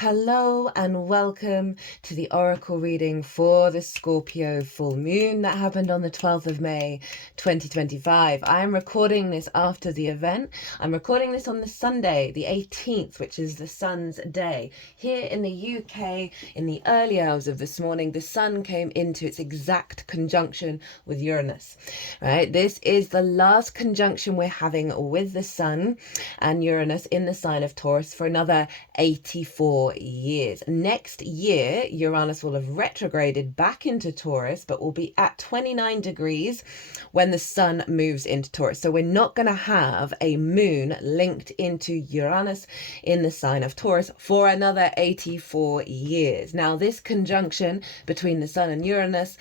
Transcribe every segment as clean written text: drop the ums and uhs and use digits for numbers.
Hello and welcome to the Oracle reading for the Scorpio full moon that happened on the 12th of May 2025. I am recording this after the event. I'm recording this on the Sunday, the 18th, which is the sun's day. Here in the UK, in the early hours of this morning, the sun came into its exact conjunction with Uranus. Right? This is the last conjunction we're having with the sun and Uranus in the sign of Taurus for another 84 years. Next year, Uranus will have retrograded back into Taurus, but will be at 29 degrees when the sun moves into Taurus. So we're not going to have a moon linked into Uranus in the sign of Taurus for another 84 years. Now, this conjunction between the sun and Uranus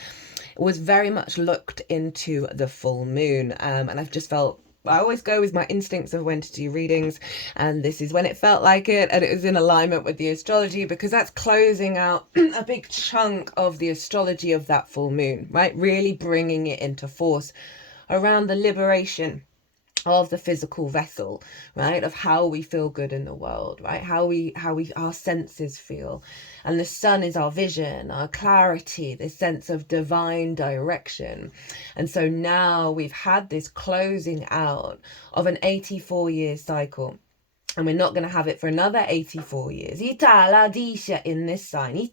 was very much looked into the full moon, and I've just felt I always go with my instincts of when to do readings, and this is when it felt like it, and it was in alignment with the astrology because that's closing out a big chunk of the astrology of that full moon, right? Really bringing it into force around the liberation of the physical vessel, right? Of how we feel good in the world, right? How our senses feel. And the sun is our vision, our clarity, this sense of divine direction. And so now we've had this closing out of an 84-year cycle. And we're not going to have it for another 84 years. In this sign.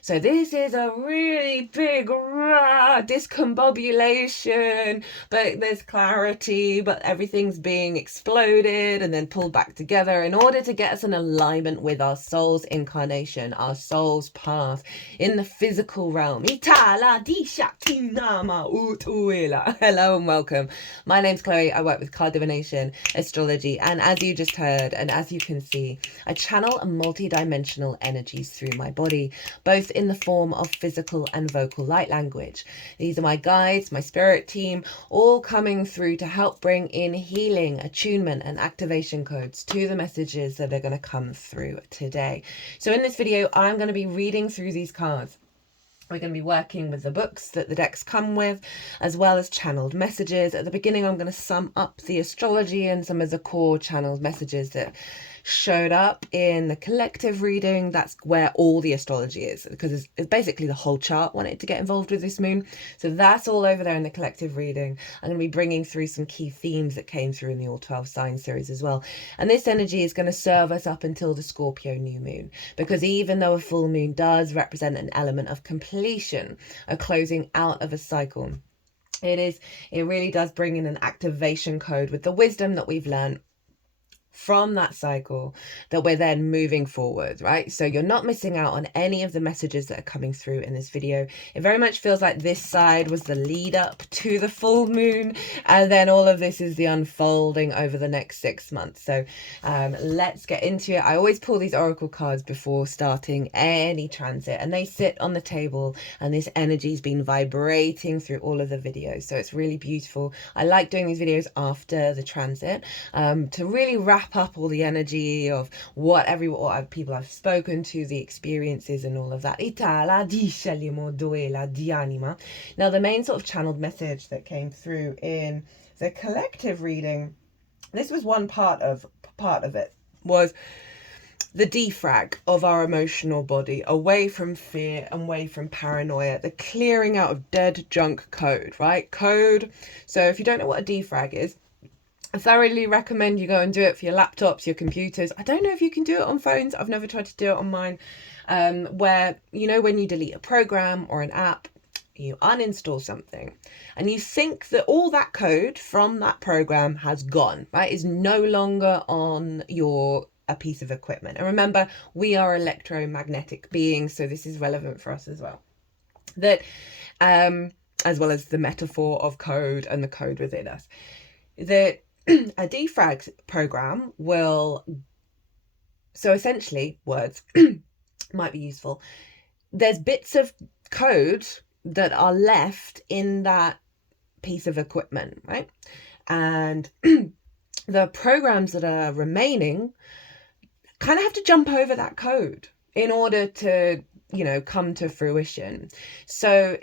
So this is a really big discombobulation, but there's clarity, but everything's being exploded and then pulled back together in order to get us in alignment with our soul's incarnation, our soul's path in the physical realm. Hello and welcome. My name's Chloe. I work with card divination, astrology, and as you just heard, and as you can see, I channel multi-dimensional energies through my body, both in the form of physical and vocal light language. These are my guides, my spirit team, all coming through to help bring in healing, attunement, and activation codes to the messages that are going to come through today. So in this video, I'm going to be reading through these cards. We're going to be working with the books that the decks come with, as well as channeled messages. At the beginning, I'm going to sum up the astrology and some of the core channeled messages that showed up in the collective reading. That's where all the astrology is, because it's basically the whole chart wanted to get involved with this moon. So that's all over there in the collective reading. I'm going to be bringing through some key themes that came through in the All 12 Sign series as well. And this energy is going to serve us up until the Scorpio new moon, because even though a full moon does represent an element of completion, a closing out of a cycle, it really does bring in an activation code with the wisdom that we've learned from that cycle that we're then moving forward, right? So you're not missing out on any of the messages that are coming through in this video. It very much feels like this side was the lead up to the full moon, and then all of this is the unfolding over the next 6 months. So let's get into it. I always pull these oracle cards before starting any transit, and they sit on the table, and this energy's been vibrating through all of the videos, so it's really beautiful. I like doing these videos after the transit to really wrap up all the energy of what people I've spoken to, the experiences and all of that. Now, the main sort of channeled message that came through in the collective reading, this was one part of it, was the defrag of our emotional body, away from fear and away from paranoia, the clearing out of dead junk code, right? Code. So if you don't know what a defrag is, I thoroughly recommend you go and do it for your laptops, your computers. I don't know if you can do it on phones. I've never tried to do it on mine. Where, you know, when you delete a program or an app, you uninstall something and you think that all that code from that program has gone, right? Is no longer on a piece of equipment. And remember, we are electromagnetic beings, so this is relevant for us as well. That, as well as the metaphor of code and the code within us, that a defrag program will, so essentially words might be useful. There's bits of code that are left in that piece of equipment, right? And the programs that are remaining kind of have to jump over that code in order to, you know, come to fruition. So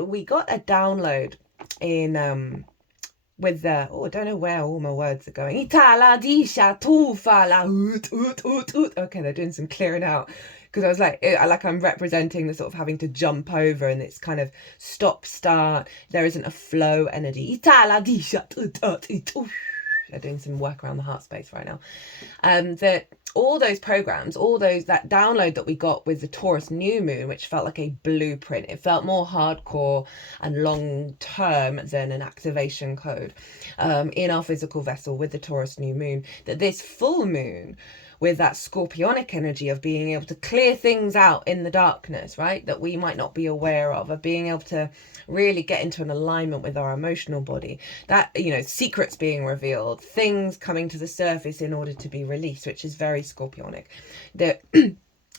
we got a download in with the, I don't know where all my words are going. Itala disha tufala. Okay, they're doing some clearing out. Because I was like I'm representing the sort of having to jump over, and it's kind of stop start. There isn't a flow energy. Itala disha. They're doing some work around the heart space right now. That all those programs, that download that we got with the Taurus new moon, which felt like a blueprint, it felt more hardcore and long term than an activation code in our physical vessel with the Taurus new moon, that this full moon with that scorpionic energy of being able to clear things out in the darkness, right, that we might not be aware of being able to really get into an alignment with our emotional body, that, you know, secrets being revealed, things coming to the surface in order to be released, which is very scorpionic. That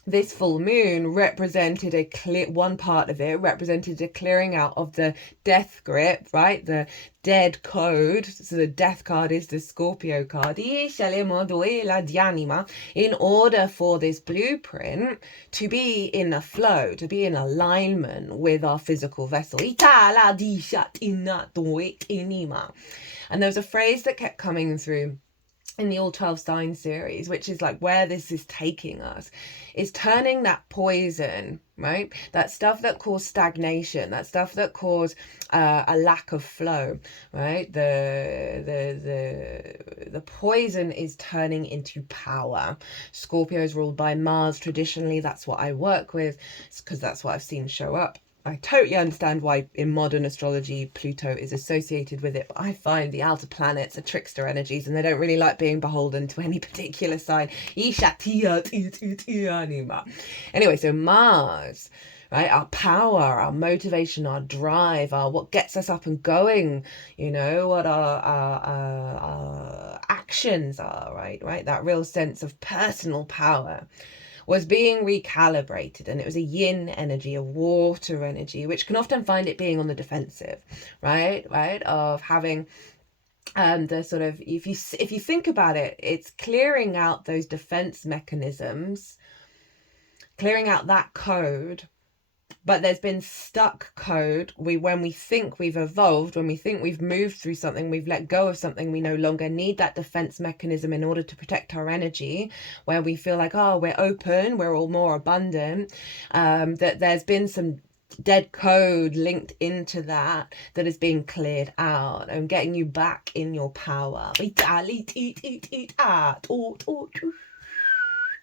this full moon represented one part of it represented a clearing out of the death grip, right? The dead code. So the death card is the Scorpio card. In order for this blueprint to be in a flow, to be in alignment with our physical vessel. And there was a phrase that kept coming through in the All 12 Signs series, which is like where this is taking us, is turning that poison, right? That stuff that caused stagnation, that stuff that caused a lack of flow, right? The poison is turning into power. Scorpio is ruled by Mars. Traditionally, that's what I work with, because that's what I've seen show up. I totally understand why in modern astrology Pluto is associated with it, but I find the outer planets are trickster energies and they don't really like being beholden to any particular sign. Anyway, so Mars, right, our power, our motivation, our drive, what gets us up and going, you know, what our actions are, right, that real sense of personal power was being recalibrated, and it was a yin energy, a water energy, which can often find it being on the defensive, right, of having the sort of, if you think about it, it's clearing out those defense mechanisms, clearing out that code. But there's been stuck code. When we think we've evolved, when we think we've moved through something, we've let go of something, we no longer need that defense mechanism in order to protect our energy, where we feel like, oh, we're open, we're all more abundant, that there's been some dead code linked into that is being cleared out and getting you back in your power.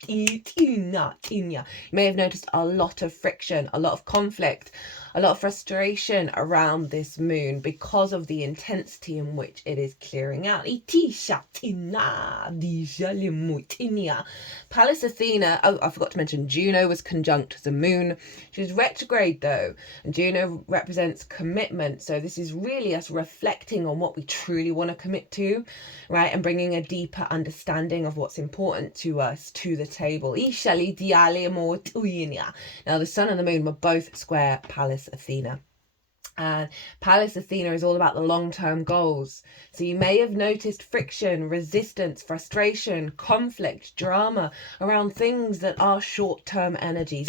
You may have noticed a lot of friction, a lot of conflict, a lot of frustration around this moon because of the intensity in which it is clearing out. Pallas Athena, I forgot to mention, Juno was conjunct the moon. She was retrograde though, and Juno represents commitment. So this is really us reflecting on what we truly want to commit to, right, and bringing a deeper understanding of what's important to us to the table. Now the sun and the moon were both square Pallas Athena. And Pallas Athena is all about the long-term goals. So you may have noticed friction, resistance, frustration, conflict, drama around things that are short-term energies.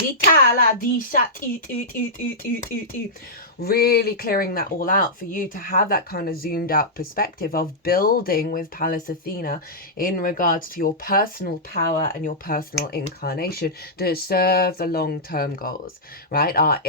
Really clearing that all out for you to have that kind of zoomed out perspective of building with Pallas Athena in regards to your personal power and your personal incarnation to serve the long-term goals, right? Our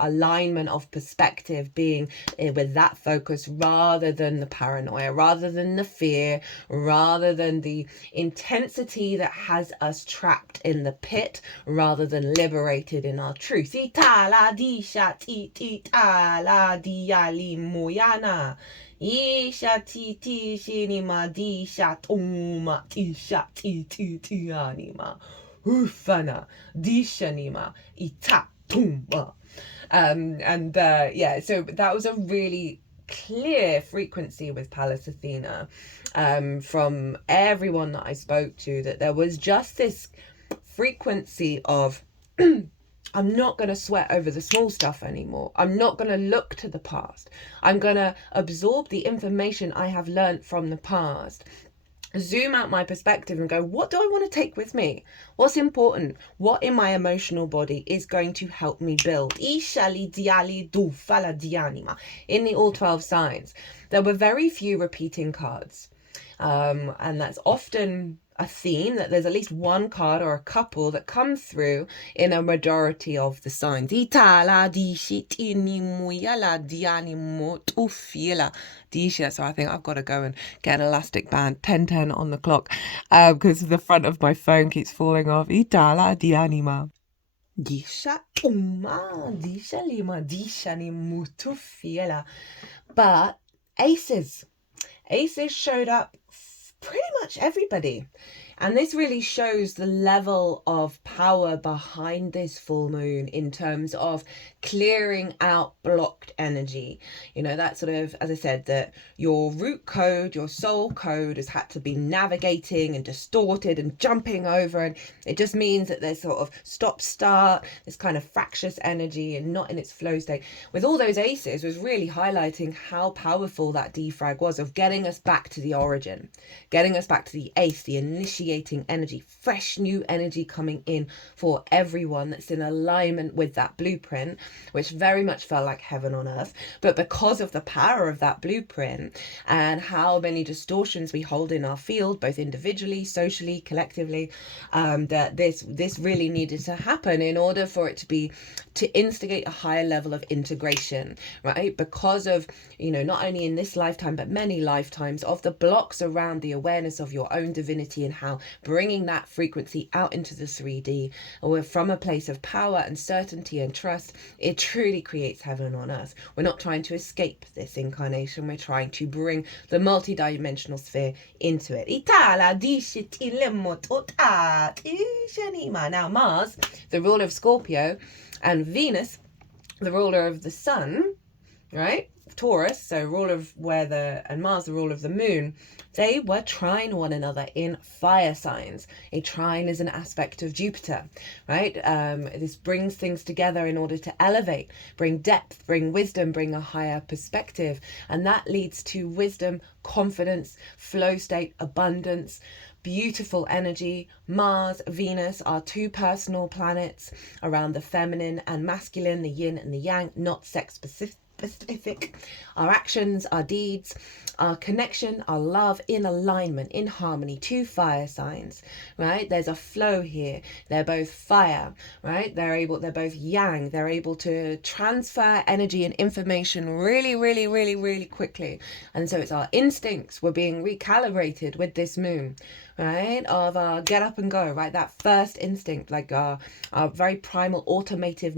alignment of perspective being with that focus rather than the paranoia, rather than the fear, rather than the intensity that has us trapped in the pit, rather than liberated in our truth. La diali moyana isha ti shinima di shatuma tisha ti anima ufana dishanima itatumba. So that was a really clear frequency with Pallas Athena from everyone that I spoke to, that there was just this frequency of I'm not going to sweat over the small stuff anymore. I'm not going to look to the past. I'm going to absorb the information I have learned from the past zoom out my perspective and go, what do I want to take with me? What's important? What in my emotional body is going to help me build? In the all 12 signs, there were very few repeating cards. And that's often a theme, that there's at least one card or a couple that come through in a majority of the signs. So I think I've got to go and get an elastic band. 10:10 on the clock, because the front of my phone keeps falling off. Itala di anima. But aces showed up pretty much everybody. And this really shows the level of power behind this full moon in terms of clearing out blocked energy. You know, that sort of, as I said, that your root code, your soul code has had to be navigating and distorted and jumping over. And it just means that there's sort of stop-start, this kind of fractious energy and not in its flow state. With all those aces was really highlighting how powerful that defrag was of getting us back to the origin, getting us back to the ace, the initiating energy, fresh new energy coming in for everyone that's in alignment with that blueprint, which very much felt like heaven on earth. But because of the power of that blueprint and how many distortions we hold in our field, both individually, socially, collectively, that this really needed to happen in order for it to instigate a higher level of integration, right? Because of, you know, not only in this lifetime but many lifetimes of the blocks around the awareness of your own divinity, and how bringing that frequency out into the 3D or from a place of power and certainty and trust, it truly creates heaven on earth. We're not trying to escape this incarnation, we're trying to bring the multi-dimensional sphere into it. Now Mars, the ruler of Scorpio, and Venus, the ruler of the sun, right, Taurus, so ruler of weather, and Mars, the ruler of the moon, they were trine one another in fire signs. A trine is an aspect of Jupiter, right? This brings things together in order to elevate, bring depth, bring wisdom, bring a higher perspective. And that leads to wisdom, confidence, flow state, abundance, beautiful energy. Mars, Venus are two personal planets around the feminine and masculine, the yin and the yang, not sex specific. Our actions, our deeds, our connection, our love in alignment, in harmony. Two fire signs, right? There's a flow here. They're both fire, right? They're both yang. They're able to transfer energy and information really quickly. And so it's our instincts were being recalibrated with this moon, right? Of our get up and go, right? That first instinct, like our very primal automative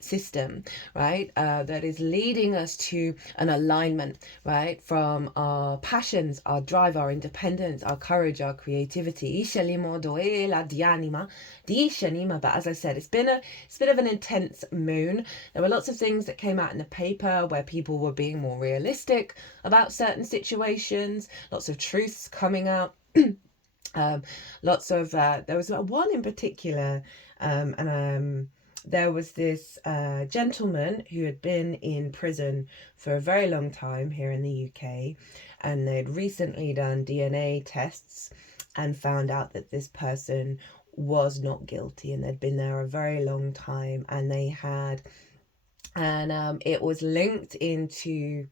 system, right? That is leading us to an alignment, right? From our passions, our drive, our independence, our courage, our creativity. But as I said, it's been a bit of an intense moon. There were lots of things that came out in the paper where people were being more realistic about certain situations, lots of truths coming out. Lots of there was one in particular, there was this gentleman who had been in prison for a very long time here in the UK, and they'd recently done DNA tests and found out that this person was not guilty, and they'd been there a very long time, and they had, and it was linked into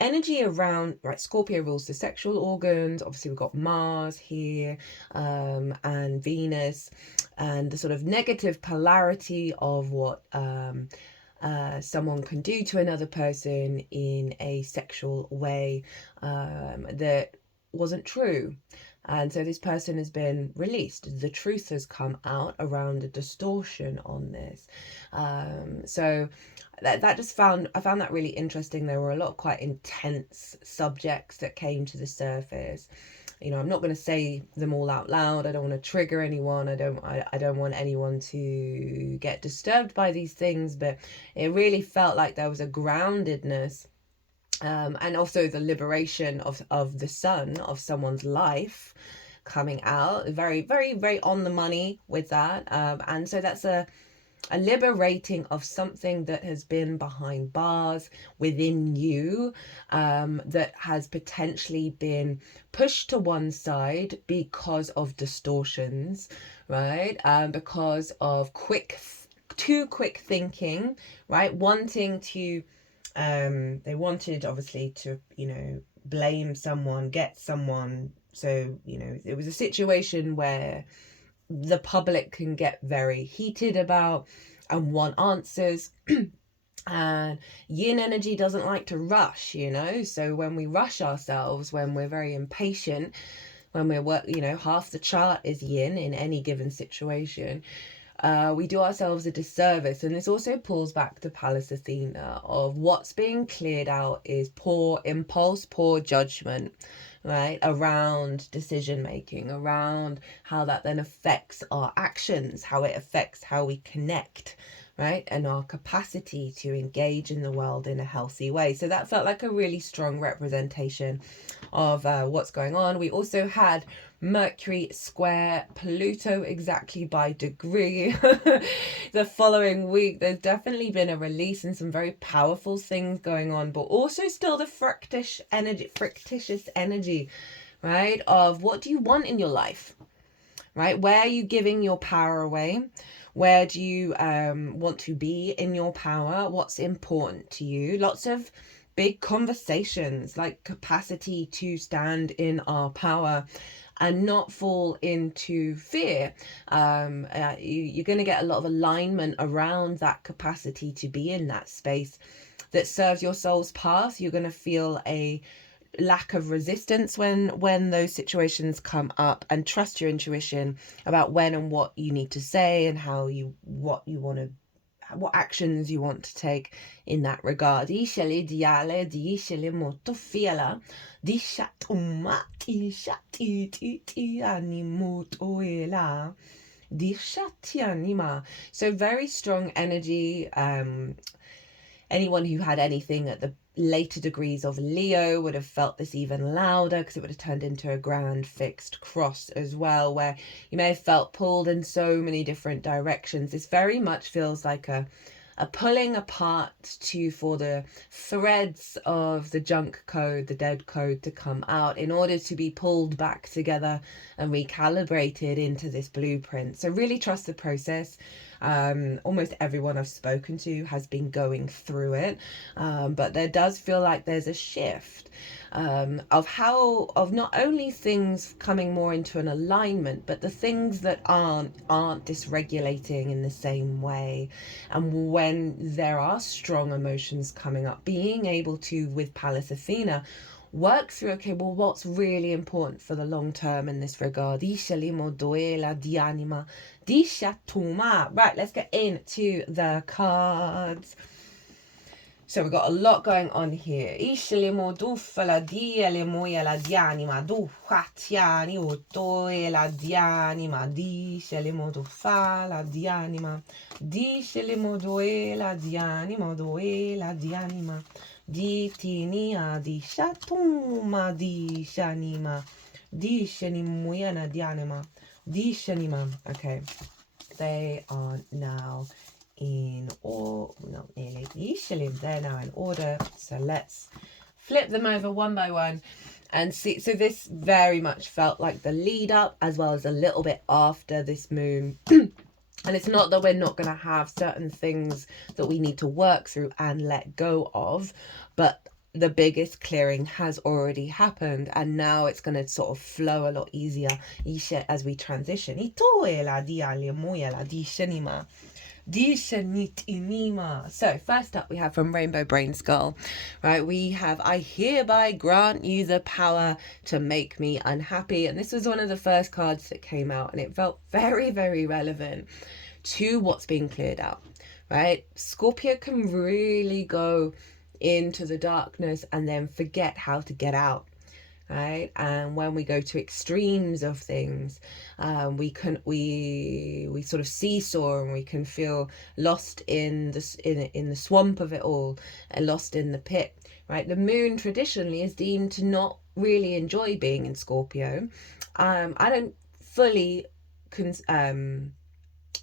energy around, right, Scorpio rules the sexual organs. Obviously we've got Mars here, and Venus, and the sort of negative polarity of what someone can do to another person in a sexual way that wasn't true. And so this person has been released. The truth has come out around the distortion on this. So that just I found that really interesting. There were a lot of quite intense subjects that came to the surface. You know, I'm not going to say them all out loud. I don't want to trigger anyone. I don't want anyone to get disturbed by these things, but it really felt like there was a groundedness, and also the liberation of the sun of someone's life coming out. Very on the money with that. And so that's a liberating of something that has been behind bars within you, that has potentially been pushed to one side because of distortions, right? Because of too quick thinking, right? Wanting to, they wanted obviously to, blame someone, get someone. So, it was a situation where the public can get very heated about and want answers. And yin energy doesn't like to rush, so when we rush ourselves, when we're very impatient, when we're half the chart is yin in any given situation, we do ourselves a disservice. And this also pulls back to Pallas Athena of what's being cleared out is poor impulse, poor judgment, right, around decision making, around how that then affects our actions, how it affects how we connect, right, and our capacity to engage in the world in a healthy way. So that felt like a really strong representation of what's going on. We also had Mercury square Pluto exactly by degree. The following week, there's definitely been a release and some very powerful things going on, but also still the fractitious energy, right, of what do you want in your life, right? Where are you giving your power away? Where do you want to be in your power? What's important to you? Lots of big conversations, like capacity to stand in our power and not fall into fear. You're going to get a lot of alignment around that capacity to be in that space that serves your soul's path. You're going to feel a lack of resistance when those situations come up, and trust your intuition about when and what you need to say and what actions you want to take in that regard. So very strong energy. Anyone who had anything at the later degrees of Leo would have felt this even louder, because it would have turned into a grand fixed cross as well, where you may have felt pulled in so many different directions. This very much feels like a pulling apart for the threads of the junk code, the dead code, to come out in order to be pulled back together and recalibrated into this blueprint. So really trust the process. Almost everyone I've spoken to has been going through it, but there does feel like there's a shift of not only things coming more into an alignment, but the things that aren't dysregulating in the same way. And when there are strong emotions coming up, being able to, with Pallas Athena, work through, okay, well, what's really important for the long term in this regard. Right, let's get into the cards. So we've got a lot going on here. Di tinia di shatuma di shanima di shanimuyana dianima di shanima. Okay, they are now in they're now in order. So let's flip them over one by one and see. So this very much felt like the lead up as well as a little bit after this moon. And it's not that we're not going to have certain things that we need to work through and let go of, but the biggest clearing has already happened, and now it's going to sort of flow a lot easier as we transition. So first up we have from Rainbow Brainskull, right? We have, I hereby grant you the power to make me unhappy. And this was one of the first cards that came out, and it felt very, very relevant to what's being cleared out, right? Scorpio can really go into the darkness and then forget how to get out, right? And when we go to extremes of things, we sort of seesaw, and we can feel lost in the swamp of it all, and lost in the pit, right? The moon traditionally is deemed to not really enjoy being in Scorpio. I don't fully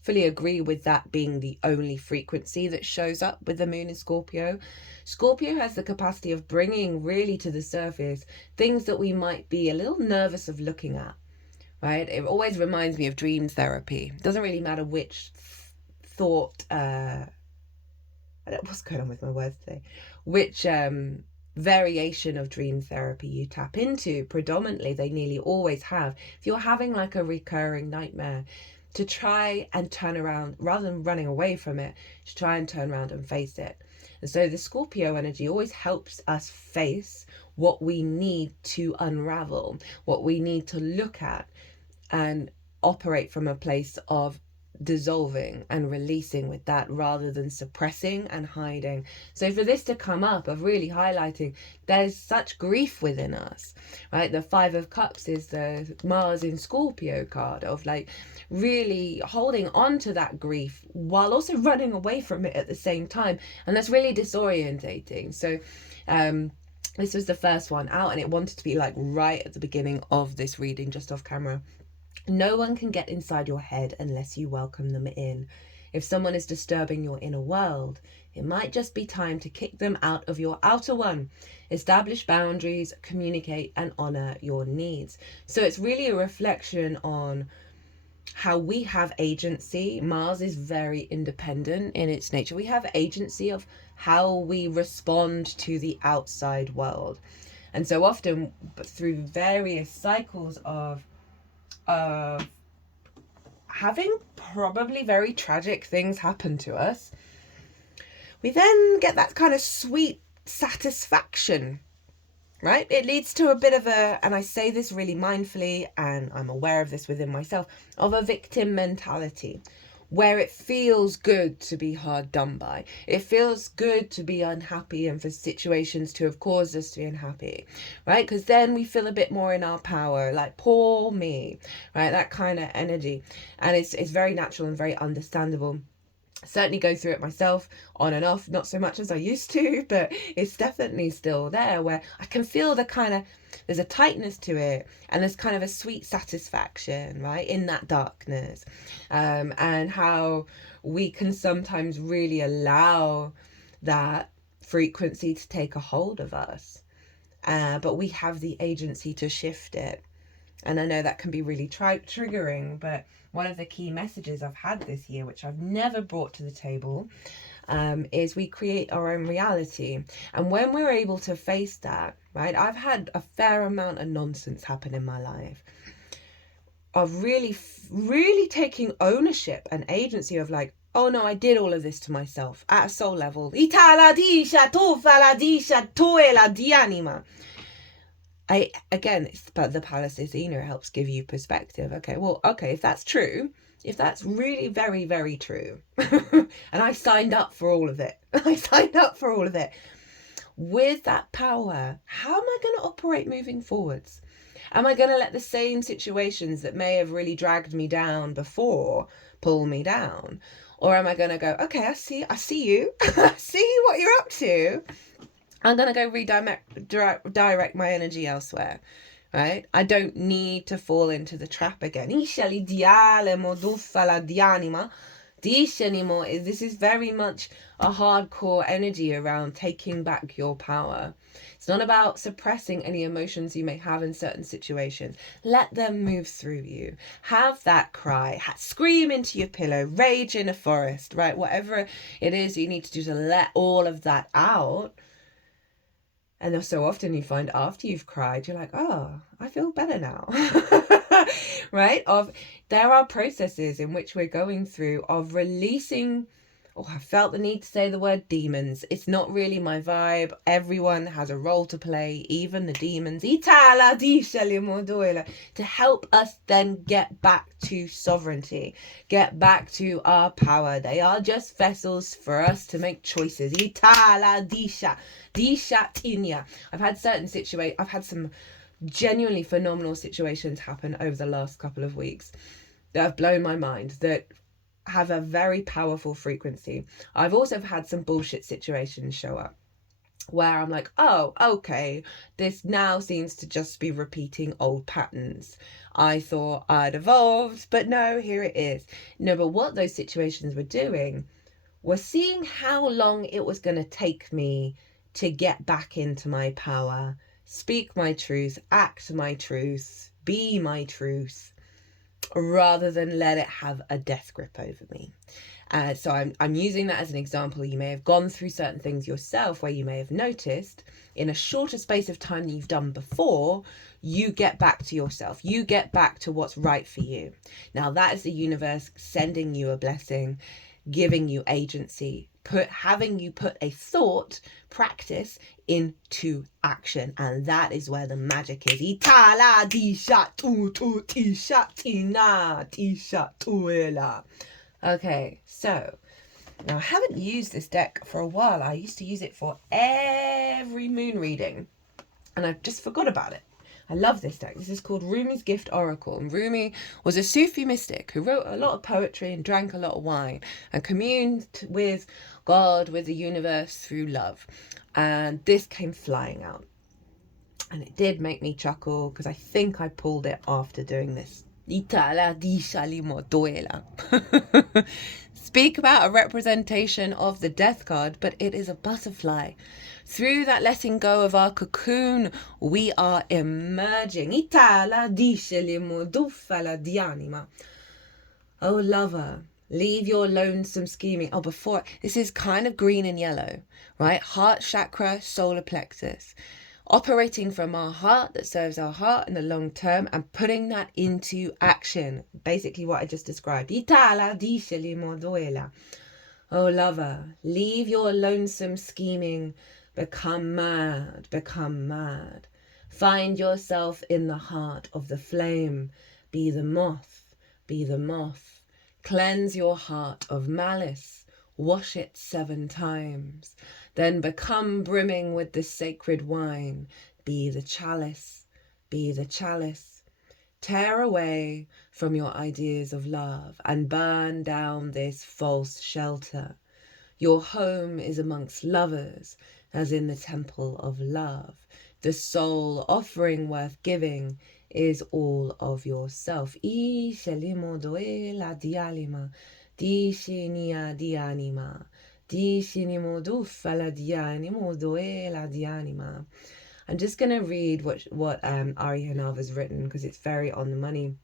fully agree with that being the only frequency that shows up with the moon in Scorpio. Scorpio has the capacity of bringing really to the surface things that we might be a little nervous of looking at, right? It always reminds me of dream therapy. It doesn't really matter which thought, what's going on with my words today? Which variation of dream therapy you tap into, predominantly they nearly always have. If you're having like a recurring nightmare, to try and turn around, rather than running away from it, to try and turn around and face it. And so the Scorpio energy always helps us face what we need to unravel, what we need to look at and operate from a place of dissolving and releasing with that, rather than suppressing and hiding. So for this to come up, of really highlighting there's such grief within us, right? The 5 of Cups is the Mars in Scorpio card, of like really holding on to that grief while also running away from it at the same time, and that's really disorientating. So this was the first one out, and it wanted to be like right at the beginning of this reading, just off camera. No one can get inside your head unless you welcome them in. If someone is disturbing your inner world, it might just be time to kick them out of your outer one. Establish boundaries, communicate, and honor your needs. So it's really a reflection on how we have agency. Mars is very independent in its nature. We have agency of how we respond to the outside world. And so often, through various cycles of having probably very tragic things happen to us, we then get that kind of sweet satisfaction, right? It leads to a bit of a, and I say this really mindfully, and I'm aware of this within myself, of a victim mentality, where it feels good to be hard done by. It feels good to be unhappy and for situations to have caused us to be unhappy, right? Because then we feel a bit more in our power, like poor me, right? That kind of energy. And it's very natural and very understandable. Certainly go through it myself, on and off, not so much as I used to, but it's definitely still there, where I can feel the kind of, there's a tightness to it, and there's kind of a sweet satisfaction, right, in that darkness, and how we can sometimes really allow that frequency to take a hold of us, but we have the agency to shift it. And I know that can be really triggering, but one of the key messages I've had this year, which I've never brought to the table, is we create our own reality. And when we're able to face that, right, I've had a fair amount of nonsense happen in my life, of really taking ownership and agency of like, oh no, I did all of this to myself at a soul level. Again, it's the Palace Athena helps give you perspective. Okay, if that's true, if that's really very, very true, and I signed up for all of it, with that power, how am I going to operate moving forwards? Am I going to let the same situations that may have really dragged me down before pull me down? Or am I going to go, okay, I see you, I see what you're up to, I'm going to go redirect my energy elsewhere, right? I don't need to fall into the trap again. This is very much a hardcore energy around taking back your power. It's not about suppressing any emotions you may have in certain situations. Let them move through you. Have that cry, scream into your pillow, rage in a forest, right? Whatever it is you need to do to let all of that out. And so often you find after you've cried, you're like, oh, I feel better now, right? There are processes in which we're going through of releasing. Oh, I felt the need to say the word demons. It's not really my vibe. Everyone has a role to play, even the demons, to help us then get back to sovereignty, get back to our power. They are just vessels for us to make choices. I've had some genuinely phenomenal situations happen over the last couple of weeks that have blown my mind, that have a very powerful frequency. I've also had some bullshit situations show up. where I'm like, oh, okay, this now seems to just be repeating old patterns. I thought I'd evolved, but no, here it is. No, but what those situations were doing was seeing how long it was going to take me to get back into my power, speak my truth, act my truth, be my truth, rather than let it have a death grip over me. So I'm using that as an example. You may have gone through certain things yourself where you may have noticed in a shorter space of time than you've done before, you get back to yourself. You get back to what's right for you. Now that is the universe sending you a blessing, giving you agency, having you put a thought practice into action, and that is where the magic is. Itala disha tu tu tisha tina tisha tuela. Okay, so now I haven't used this deck for a while. I used to use it for every moon reading, and I've just forgot about it. I love this deck. This is called Rumi's Gift Oracle. And Rumi was a Sufi mystic who wrote a lot of poetry and drank a lot of wine and communed with God, with the universe through love. And this came flying out. And it did make me chuckle because I think I pulled it after doing this. Speak about a representation of the death card, but it is a butterfly. Through that letting go of our cocoon, we are emerging. Oh, lover, leave your lonesome scheming. Oh, before, this is kind of green and yellow, right? Heart chakra, solar plexus. Operating from our heart that serves our heart in the long term and putting that into action. Basically what I just described. Oh, lover, leave your lonesome scheming. Become mad, become mad. Find yourself in the heart of the flame. Be the moth, be the moth. Cleanse your heart of malice. Wash it 7 times. Then become brimming with the sacred wine. Be the chalice, be the chalice. Tear away from your ideas of love and burn down this false shelter. Your home is amongst lovers, as in the temple of love. The soul offering worth giving is all of yourself. I'm just going to read what Ari Hanav has written because it's very on the money.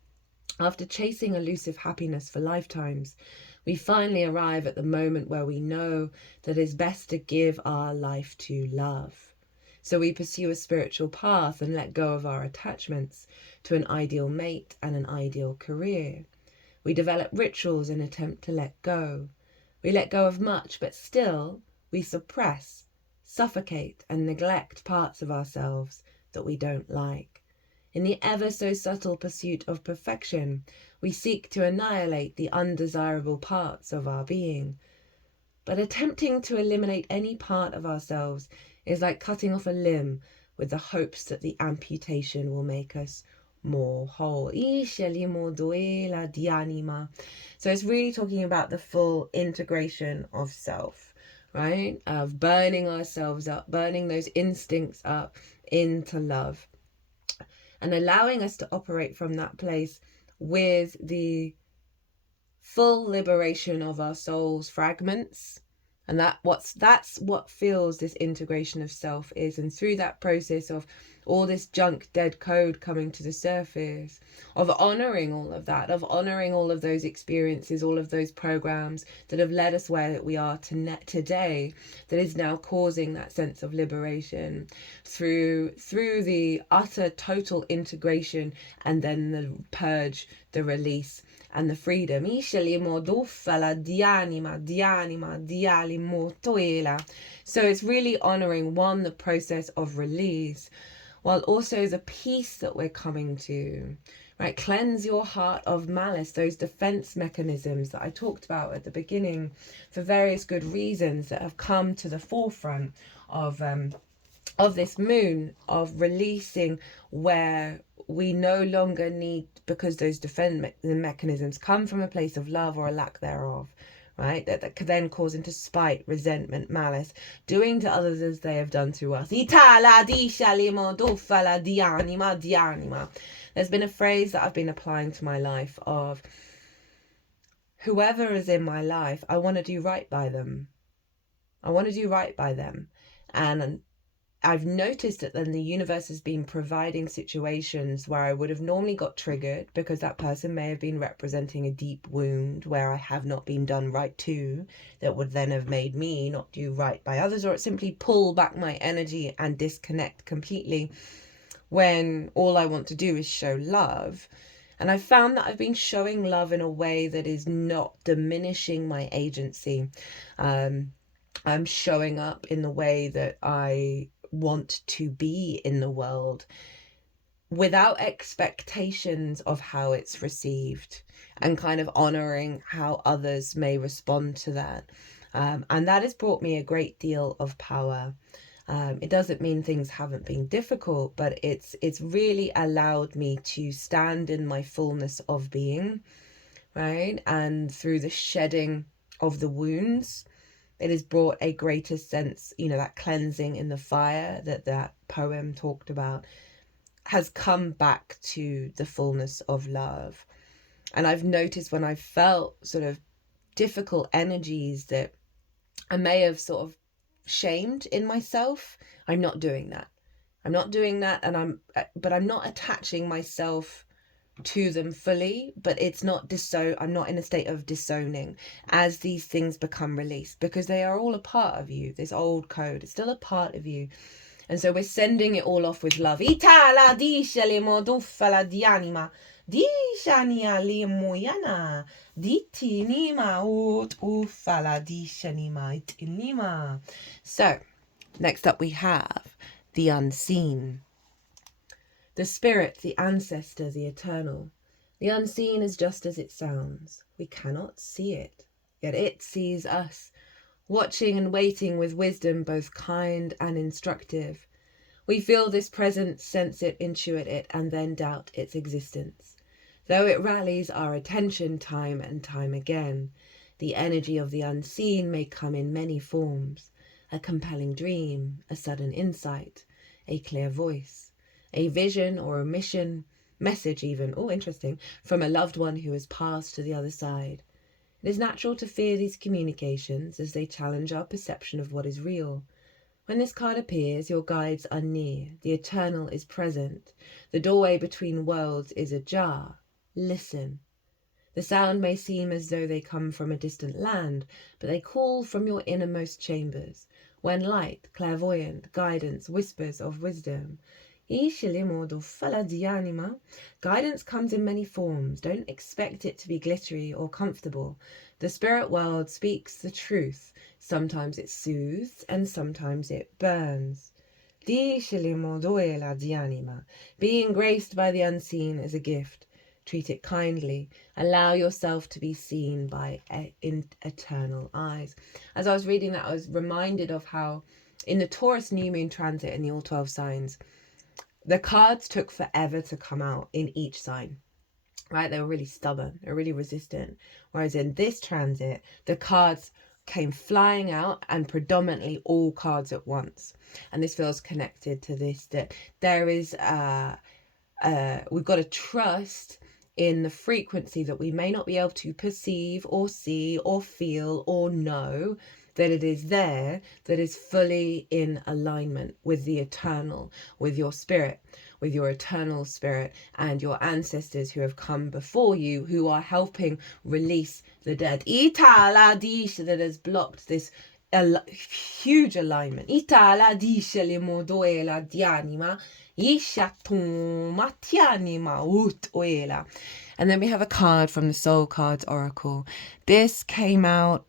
After chasing elusive happiness for lifetimes, we finally arrive at the moment where we know that it's best to give our life to love. So we pursue a spiritual path and let go of our attachments to an ideal mate and an ideal career. We develop rituals and attempt to let go. We let go of much, but still we suppress, suffocate, and neglect parts of ourselves that we don't like. In the ever so subtle pursuit of perfection, we seek to annihilate the undesirable parts of our being. But attempting to eliminate any part of ourselves is like cutting off a limb with the hopes that the amputation will make us more whole. So it's really talking about the full integration of self, right? Of burning ourselves up, burning those instincts up into love, and allowing us to operate from that place with the full liberation of our soul's fragments. And that's what feels this integration of self is. And through that process of all this junk, dead code coming to the surface, of honouring all of that, of honouring all of those experiences, all of those programs that have led us where we are today, that is now causing that sense of liberation through the utter total integration, and then the purge, the release, and the freedom. So it's really honouring, one, the process of release, while also the peace that we're coming to, right? Cleanse your heart of malice, those defense mechanisms that I talked about at the beginning for various good reasons that have come to the forefront of this moon, of releasing where we no longer need, because those defense mechanisms come from a place of love or a lack thereof, right? That could then cause into spite, resentment, malice, doing to others as they have done to us. There's been a phrase that I've been applying to my life of, whoever is in my life, I want to do right by them. I want to do right by them. And I've noticed that then the universe has been providing situations where I would have normally got triggered because that person may have been representing a deep wound where I have not been done right to, that would then have made me not do right by others, or it simply pull back my energy and disconnect completely when all I want to do is show love. And I found that I've been showing love in a way that is not diminishing my agency. I'm showing up in the way that I want to be in the world without expectations of how it's received, and kind of honoring how others may respond to that. And that has brought me a great deal of power. It doesn't mean things haven't been difficult, but it's really allowed me to stand in my fullness of being, right? And through the shedding of the wounds, it has brought a greater sense, that cleansing in the fire that poem talked about has come back to the fullness of love. And I've noticed when I've felt sort of difficult energies that I may have sort of shamed in myself, I'm not doing that. I'm not doing that, but I'm not attaching myself to them fully, but it's not I'm not in a state of disowning as these things become released, because they are all a part of you. This old code is still a part of you, and so we're sending it all off with love. So next up we have the unseen. The spirit, the ancestor, the eternal. The unseen is just as it sounds. We cannot see it, yet it sees us, watching and waiting with wisdom both kind and instructive. We feel this presence, sense it, intuit it, and then doubt its existence. Though it rallies our attention time and time again, the energy of the unseen may come in many forms. A compelling dream, a sudden insight, a clear voice, a vision or a message even, interesting, from a loved one who has passed to the other side. It is natural to fear these communications as they challenge our perception of what is real. When this card appears, your guides are near, the eternal is present, the doorway between worlds is ajar. Listen. The sound may seem as though they come from a distant land, but they call from your innermost chambers, when light, clairvoyant, guidance, whispers of wisdom. Guidance comes in many forms. Don't expect it to be glittery or comfortable. The spirit world speaks the truth. Sometimes it soothes and sometimes it burns. Being graced by the unseen is a gift. Treat it kindly. Allow yourself to be seen by eternal eyes. As I was reading that, I was reminded of how in the Taurus new moon transit in the all 12 signs, the cards took forever to come out in each sign, right? They were really stubborn, they were really resistant. Whereas in this transit, the cards came flying out, and predominantly all cards at once. And this feels connected to this, that there is, we've got to trust in the frequency that we may not be able to perceive or see or feel or know, that it is there, that is fully in alignment with the eternal, with your spirit, with your eternal spirit and your ancestors who have come before you, who are helping release the dead. That has blocked this huge alignment. And then we have a card from the Soul Cards Oracle. This came out,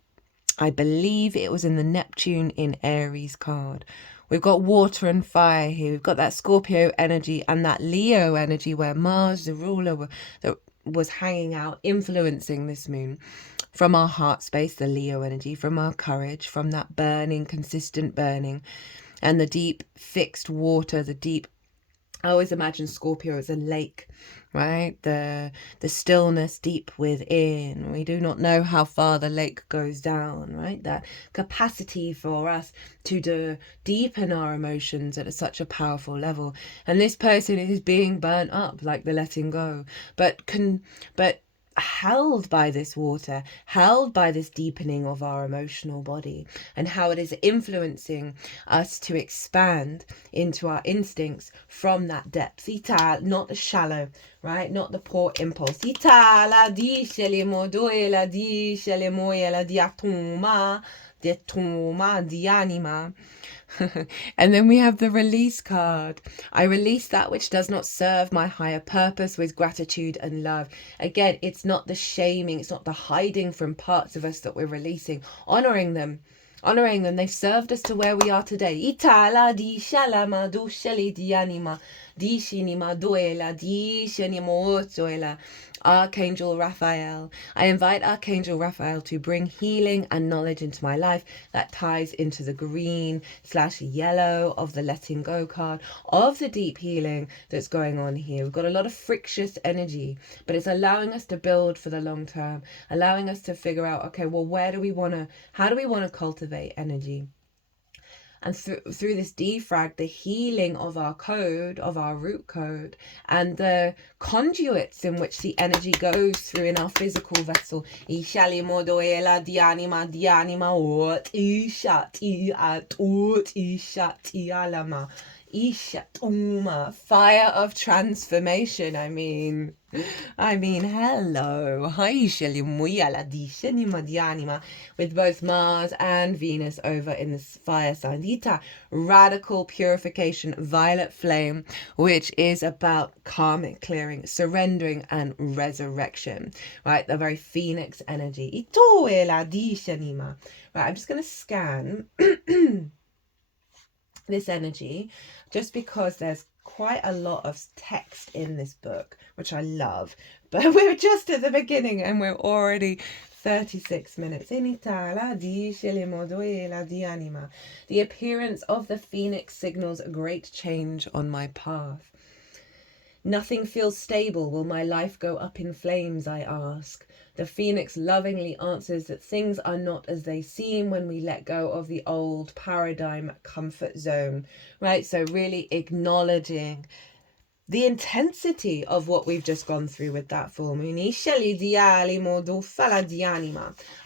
I believe it was in the Neptune in Aries card. We've got water and fire here. We've got that Scorpio energy and that Leo energy where Mars, the ruler, that was hanging out, influencing this moon. From our heart space, the Leo energy, from our courage, from that burning, consistent burning, and the deep fixed water, the deep I always imagine Scorpio as a lake, right? The stillness deep within. We do not know how far the lake goes down, right? That capacity for us to deepen our emotions at such a powerful level. And this person is being burnt up, like the letting go, but held by this water, held by this deepening of our emotional body, and how it is influencing us to expand into our instincts from that depth. Ita, not the shallow, right? Not the poor impulse. Ita la di shelimo doe la di shelimo la diatuma di anima. And then we have the release card. I release that which does not serve my higher purpose with gratitude and love. Again, it's not the shaming, it's not the hiding from parts of us that we're releasing, honoring them. Honoring them, they've served us to where we are today. Itala di shalama do sheli di anima di shinima duela di shenimotoela. Archangel Raphael. I invite Archangel Raphael to bring healing and knowledge into my life that ties into the green/yellow of the letting go card, of the deep healing that's going on here. We've got a lot of frictious energy, but it's allowing us to build for the long term, allowing us to figure out, okay, well, how do we want to cultivate energy? And through this defrag, the healing of our code, of our root code, and the conduits in which the energy goes through in our physical vessel. Fire of transformation. I mean, hello. With both Mars and Venus over in this fire sign. Radical purification, violet flame, which is about karmic clearing, surrendering, and resurrection. Right, the very phoenix energy. Right, I'm just going to scan this energy, just because there's quite a lot of text in this book, which I love, but we're just at the beginning and we're already 36 minutes. The appearance of the phoenix signals a great change on my path. Nothing feels stable. Will my life go up in flames, I ask. The phoenix lovingly answers that things are not as they seem when we let go of the old paradigm comfort zone, right? So really acknowledging the intensity of what we've just gone through with that full moon. I'm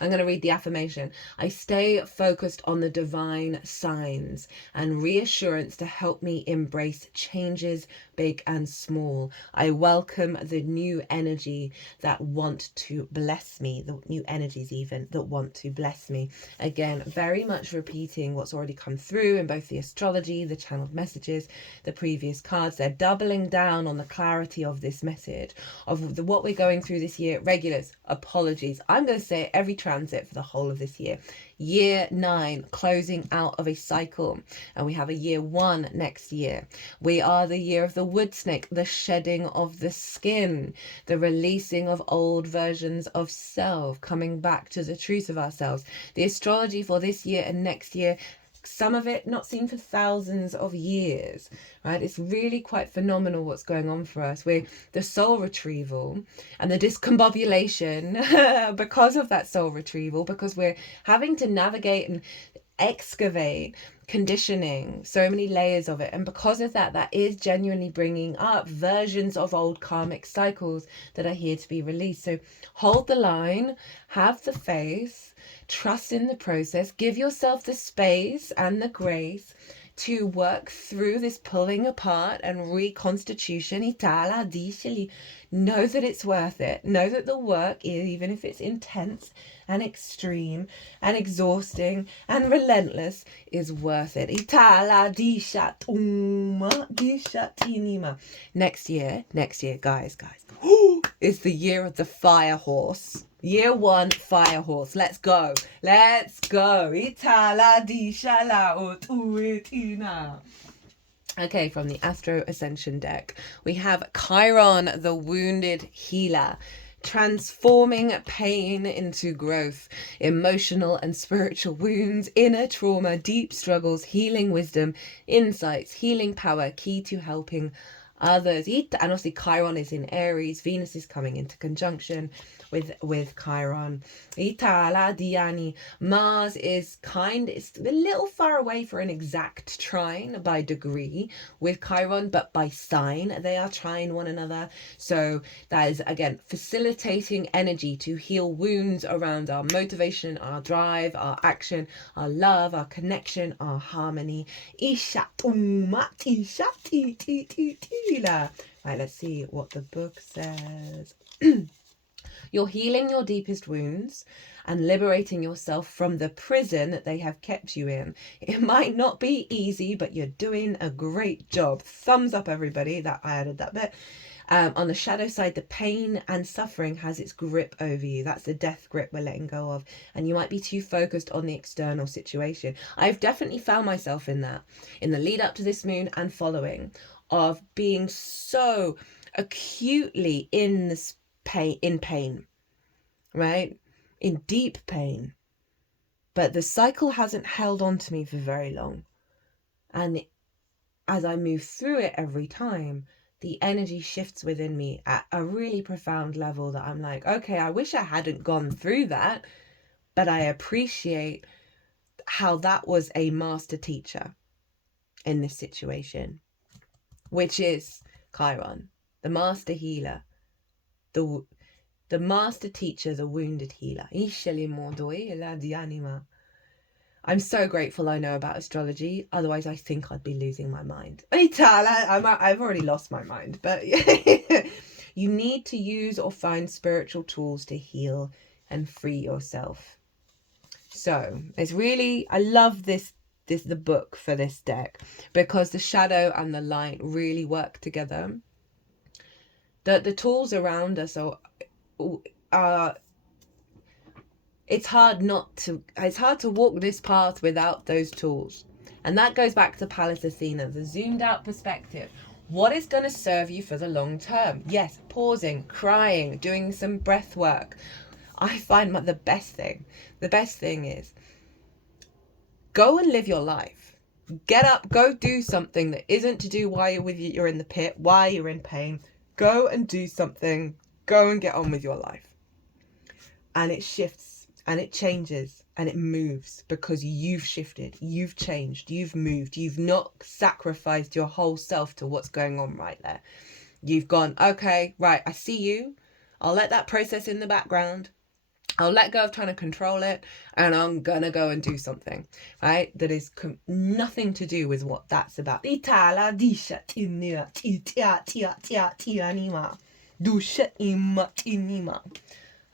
going to read the affirmation. I stay focused on the divine signs and reassurance to help me embrace changes, big and small. I welcome the new energy that want to bless me, the new energies even that want to bless me. Again, very much repeating what's already come through in both the astrology, the channeled messages, the previous cards. They're doubling down on the clarity of this message of what we're going through this year. Regulars, apologies. I'm going to say every transit for the whole of this year. Year 9, closing out of a cycle, and we have a year 1 next year. We are the year of the wood snake, the shedding of the skin, the releasing of old versions of self, coming back to the truth of ourselves. The astrology for this year and next year, some of it not seen for thousands of years, right? It's really quite phenomenal what's going on for us. We're the soul retrieval and the discombobulation because of that soul retrieval, because we're having to navigate and excavate conditioning, so many layers of it, and because of that, that is genuinely bringing up versions of old karmic cycles that are here to be released. So hold the line, have the faith, trust in the process, give yourself the space and the grace to work through this pulling apart and reconstitution. Know that it's worth it. Know that the work, even if it's intense and extreme and exhausting and relentless, is worth it. Next year, guys, is the year of the fire horse. Year 1, fire horse. Let's go. Okay, from the Astro Ascension deck, we have Chiron, the wounded healer, transforming pain into growth, emotional and spiritual wounds, inner trauma, deep struggles, healing wisdom, insights, healing power, key to helping others. And obviously Chiron is in Aries. Venus is coming into conjunction with Chiron. Mars is it's a little far away for an exact trine by degree with Chiron, but by sign they are trine one another. So that is again facilitating energy to heal wounds around our motivation, our drive, our action, our love, our connection, our harmony. Right, let's see what the book says. You're healing your deepest wounds and liberating yourself from the prison that they have kept you in. It might not be easy, but you're doing a great job. Thumbs up, everybody. That I added that bit. On the shadow side, the pain and suffering has its grip over you. That's the death grip we're letting go of. And you might be too focused on the external situation. I've definitely found myself in that, in the lead up to this moon and following, of being so acutely in this pain, right? In deep pain. But the cycle hasn't held on to me for very long. And as I move through it every time, the energy shifts within me at a really profound level that I'm like, okay, I wish I hadn't gone through that, but I appreciate how that was a master teacher in this situation, which is Chiron, the master healer, the master teacher, the wounded healer. I'm so grateful I know about astrology. Otherwise, I think I'd be losing my mind. I've already lost my mind. But you need to use or find spiritual tools to heal and free yourself. So it's really, I love the book for this deck, because the shadow and the light really work together. The tools around us are it's hard to walk this path without those tools. And that goes back to Pallas Athena, the zoomed out perspective. What is going to serve you for the long term? Yes, pausing, crying, doing some breath work. I find the best thing is go and live your life. Get up, go do something that isn't to do while you're in the pit, while you're in pain. Go and do something. Go and get on with your life. And it shifts and it changes and it moves because you've shifted, you've changed, you've moved. You've not sacrificed your whole self to what's going on right there. You've gone, okay, right, I see you. I'll let that process in the background. I'll let go of trying to control it, and I'm going to go and do something, right? That is nothing to do with what that's about.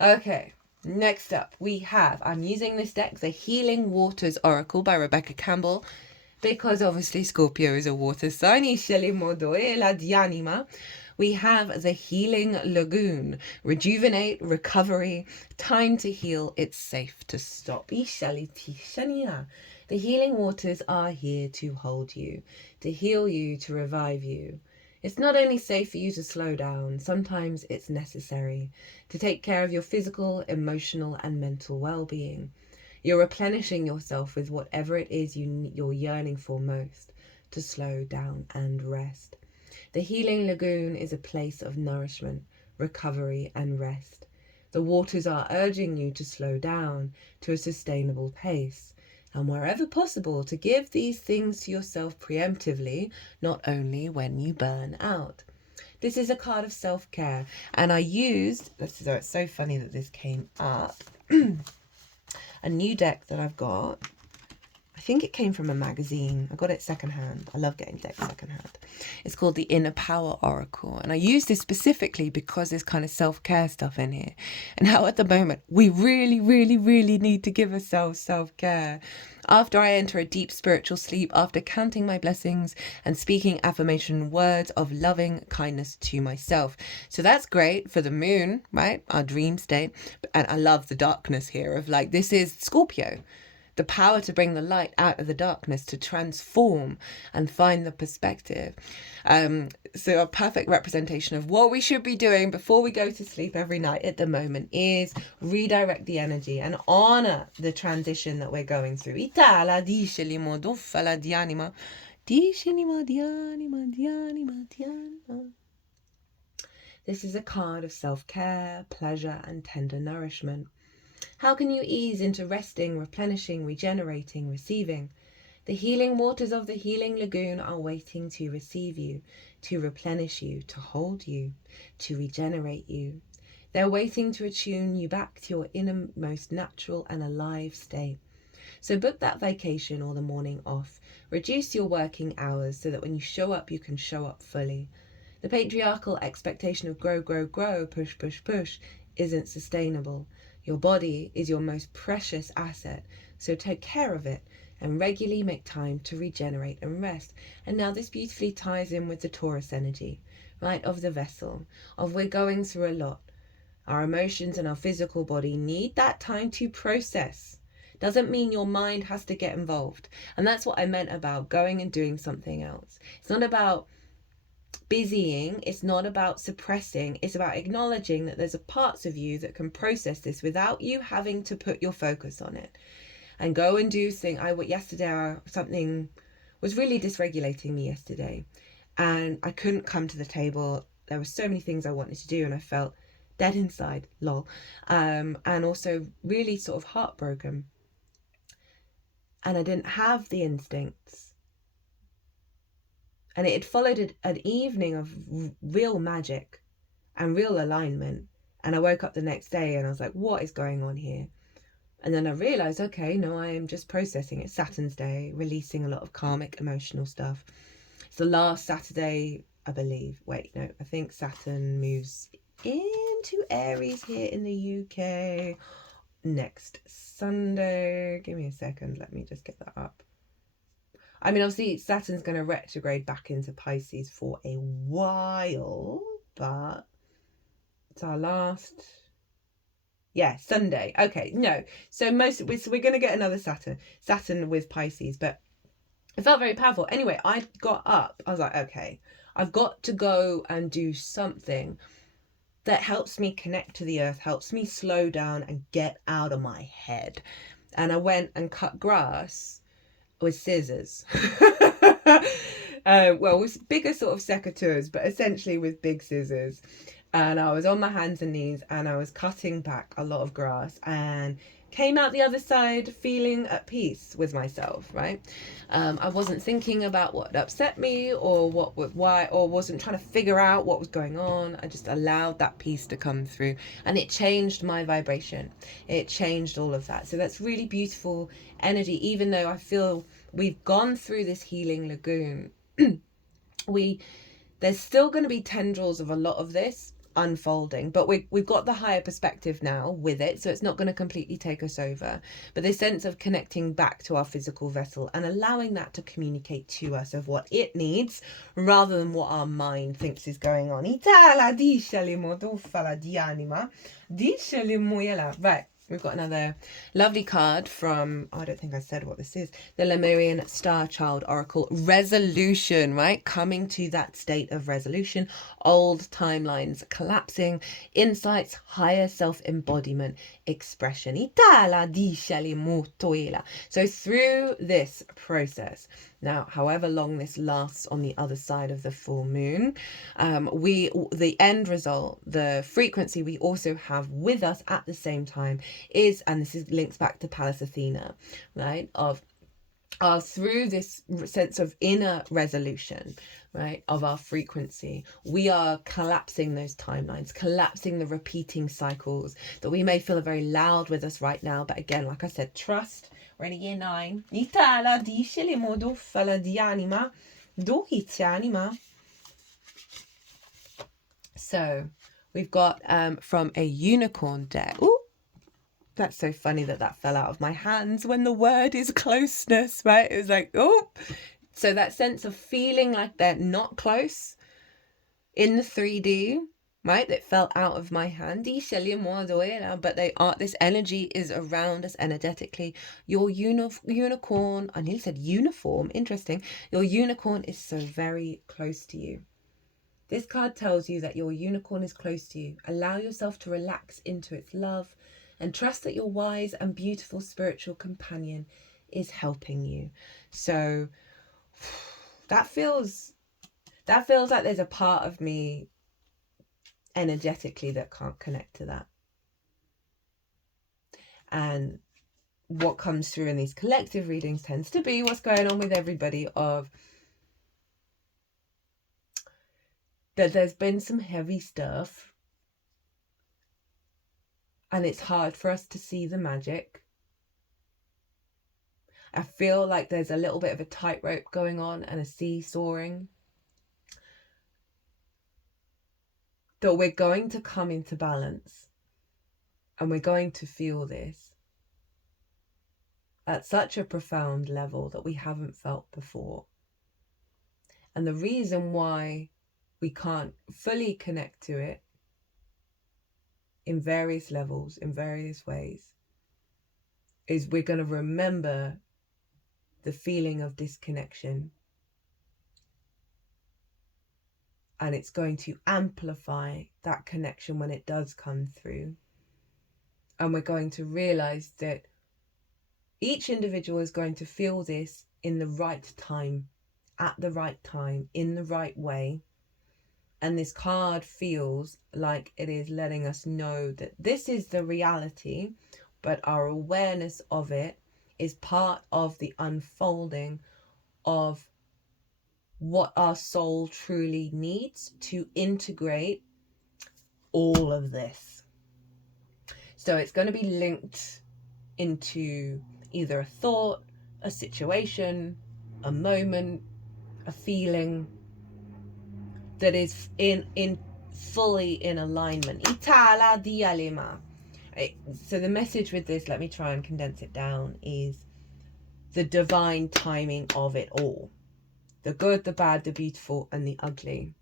Okay, next up we have, I'm using this deck, the Healing Waters Oracle by Rebecca Campbell, because obviously Scorpio is a water sign. We have the Healing Lagoon. Rejuvenate, recovery, time to heal, it's safe to stop. The healing waters are here to hold you, to heal you, to revive you. It's not only safe for you to slow down, sometimes it's necessary to take care of your physical, emotional, and mental well-being. You're replenishing yourself with whatever it is you're yearning for most, to slow down and rest. The Healing Lagoon is a place of nourishment, recovery, and rest. The waters are urging you to slow down to a sustainable pace, and wherever possible to give these things to yourself preemptively, not only when you burn out. This is a card of self-care, and I used, it's so funny that this came up, a new deck that I've got. I think it came from a magazine. I got it secondhand. I love getting decks secondhand. It's called the Inner Power Oracle. And I use this specifically because there's kind of self-care stuff in here. And how at the moment, we really, really, really need to give ourselves self-care. After I enter a deep spiritual sleep, after counting my blessings and speaking affirmation words of loving kindness to myself. So that's great for the moon, right? Our dream state. And I love the darkness here of like, this is Scorpio. The power to bring the light out of the darkness, to transform and find the perspective. So a perfect representation of what we should be doing before we go to sleep every night at the moment is redirect the energy and honor the transition that we're going through. This is a card of self-care, pleasure, and tender nourishment. How can you ease into resting, replenishing, regenerating, receiving? The healing waters of the healing lagoon are waiting to receive you, to replenish you, to hold you, to regenerate you. They're waiting to attune you back to your innermost natural and alive state. So book that vacation or the morning off. Reduce your working hours so that when you show up, you can show up fully. The patriarchal expectation of grow, grow, grow, push, push, push isn't sustainable. Your body is your most precious asset, so take care of it and regularly make time to regenerate and rest. And now this beautifully ties in with the Taurus energy, right, of the vessel, of we're going through a lot. Our emotions and our physical body need that time to process. Doesn't mean your mind has to get involved. And that's what I meant about going and doing something else. It's not about busying, it's not about suppressing, it's about acknowledging that there's a parts of you that can process this without you having to put your focus on it. And go and do things. Something was really dysregulating me yesterday, and I couldn't come to the table. There were so many things I wanted to do, and I felt dead inside, lol, and also really sort of heartbroken. And I didn't have the instincts. And it had followed an evening of real magic and real alignment. And I woke up the next day and I was like, what is going on here? And then I realized, okay, no, I am just processing. It's Saturn's day, releasing a lot of karmic, emotional stuff. It's the last Saturday, I believe. Wait, no, I think Saturn moves into Aries here in the UK next Sunday. Give me a second. Let me just get that up. I mean, obviously, Saturn's going to retrograde back into Pisces for a while, but it's our last... Yeah, Sunday. Okay, no. So we're going to get another Saturn with Pisces, but it felt very powerful. Anyway, I got up. I was like, okay, I've got to go and do something that helps me connect to the earth, helps me slow down and get out of my head. And I went and cut grass with scissors. Well, with bigger sort of secateurs, but essentially with big scissors. And I was on my hands and knees and I was cutting back a lot of grass and came out the other side feeling at peace with myself, right? I wasn't thinking about what upset me or why, or wasn't trying to figure out what was going on. I just allowed that peace to come through, and it changed my vibration. It changed all of that. So that's really beautiful energy. Even though I feel we've gone through this healing lagoon, there's still going to be tendrils of a lot of this unfolding, but we've got the higher perspective now with it, so it's not going to completely take us over. But this sense of connecting back to our physical vessel and allowing that to communicate to us of what it needs rather than what our mind thinks is going on. Right, we've got another lovely card from, I don't think I said what this is, the Lemurian Star Child Oracle. Resolution, right? Coming to that state of resolution. Old timelines collapsing. Insights, higher self-embodiment, expression. So through this process, now, however long this lasts on the other side of the full moon, the end result, the frequency we also have with us at the same time is, and this is links back to Pallas Athena, right, of through this sense of inner resolution, right, of our frequency, we are collapsing those timelines, collapsing the repeating cycles that we may feel are very loud with us right now. But again, like I said, trust. We're in year 9. So we've got from a unicorn deck. Ooh, that's so funny that fell out of my hands when the word is closeness, right? It was like, oh. So that sense of feeling like they're not close in the 3D, right? That fell out of my hand. But they are, this energy is around us energetically. Your unicorn, I nearly said uniform, interesting. Your unicorn is so very close to you. This card tells you that your unicorn is close to you. Allow yourself to relax into its love and trust that your wise and beautiful spiritual companion is helping you. So that feels like there's a part of me energetically that can't connect to that. And what comes through in these collective readings tends to be what's going on with everybody, of that there's been some heavy stuff and it's hard for us to see the magic. I feel like there's a little bit of a tightrope going on and a seesawing. That we're going to come into balance and we're going to feel this at such a profound level that we haven't felt before. And the reason why we can't fully connect to it in various levels, in various ways, is we're going to remember the feeling of disconnection. And it's going to amplify that connection when it does come through. And we're going to realize that each individual is going to feel this in the right time, at the right time, in the right way. And this card feels like it is letting us know that this is the reality, but our awareness of it is part of the unfolding of what our soul truly needs to integrate all of this. So it's going to be linked into either a thought, a situation, a moment, a feeling that is in fully in alignment. So the message with this, let me try and condense it down, is the divine timing of it all. The good, the bad, the beautiful, and the ugly.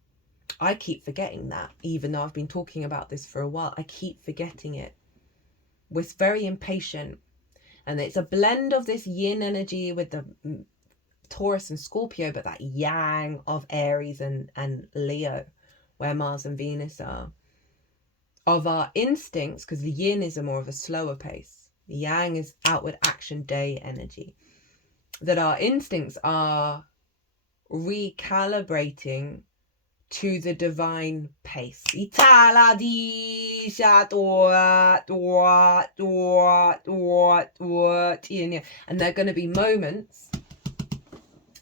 I keep forgetting that, even though I've been talking about this for a while. I keep forgetting it. We're very impatient. And it's a blend of this yin energy with the Taurus and Scorpio, but that yang of Aries and Leo, where Mars and Venus are. Of our instincts, because the yin is more of a slower pace. The yang is outward action day energy. That our instincts are recalibrating to the divine pace. And there are going to be moments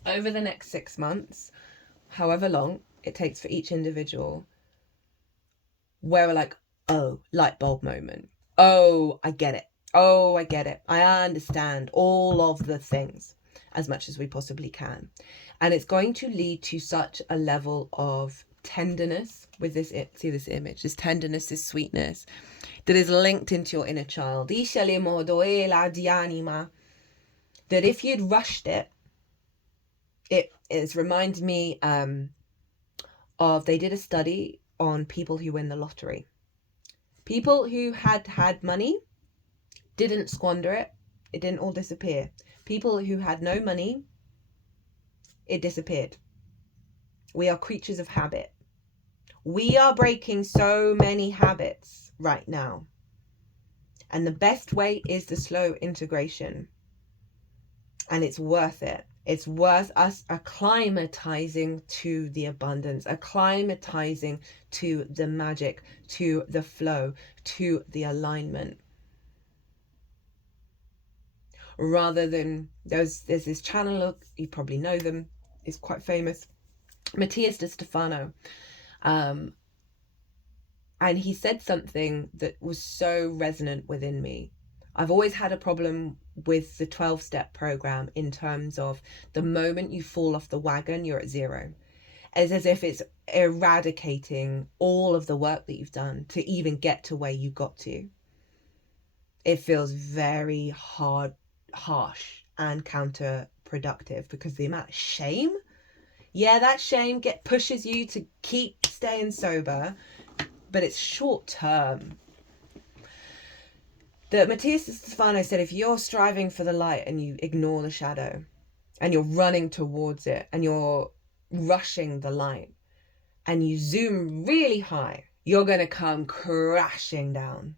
over the next 6 months, however long it takes for each individual, where we're like, oh, light bulb moment. Oh, I get it. Oh, I get it. I understand all of the things as much as we possibly can. And it's going to lead to such a level of tenderness with this, see this image, this tenderness, this sweetness that is linked into your inner child. That if you'd rushed it, it reminds me of, they did a study on people who win the lottery. People who had money didn't squander it. It didn't all disappear. People who had no money, it disappeared. We are creatures of habit. We are breaking so many habits right now. And the best way is the slow integration. And it's worth it. It's worth us acclimatizing to the abundance, acclimatizing to the magic, to the flow, to the alignment. Rather than, there's this channel, you probably know them, it's quite famous, Matthias de Stefano. And he said something that was so resonant within me. I've always had a problem with the 12-step program in terms of the moment you fall off the wagon, you're at zero. It's as if it's eradicating all of the work that you've done to even get to where you got to. It feels very hard, harsh, and counterproductive because the amount of shame, that shame pushes you to keep staying sober, but it's short term. That Matthias Stefano said, if you're striving for the light and you ignore the shadow and you're running towards it and you're rushing the light and you zoom really high, you're going to come crashing down.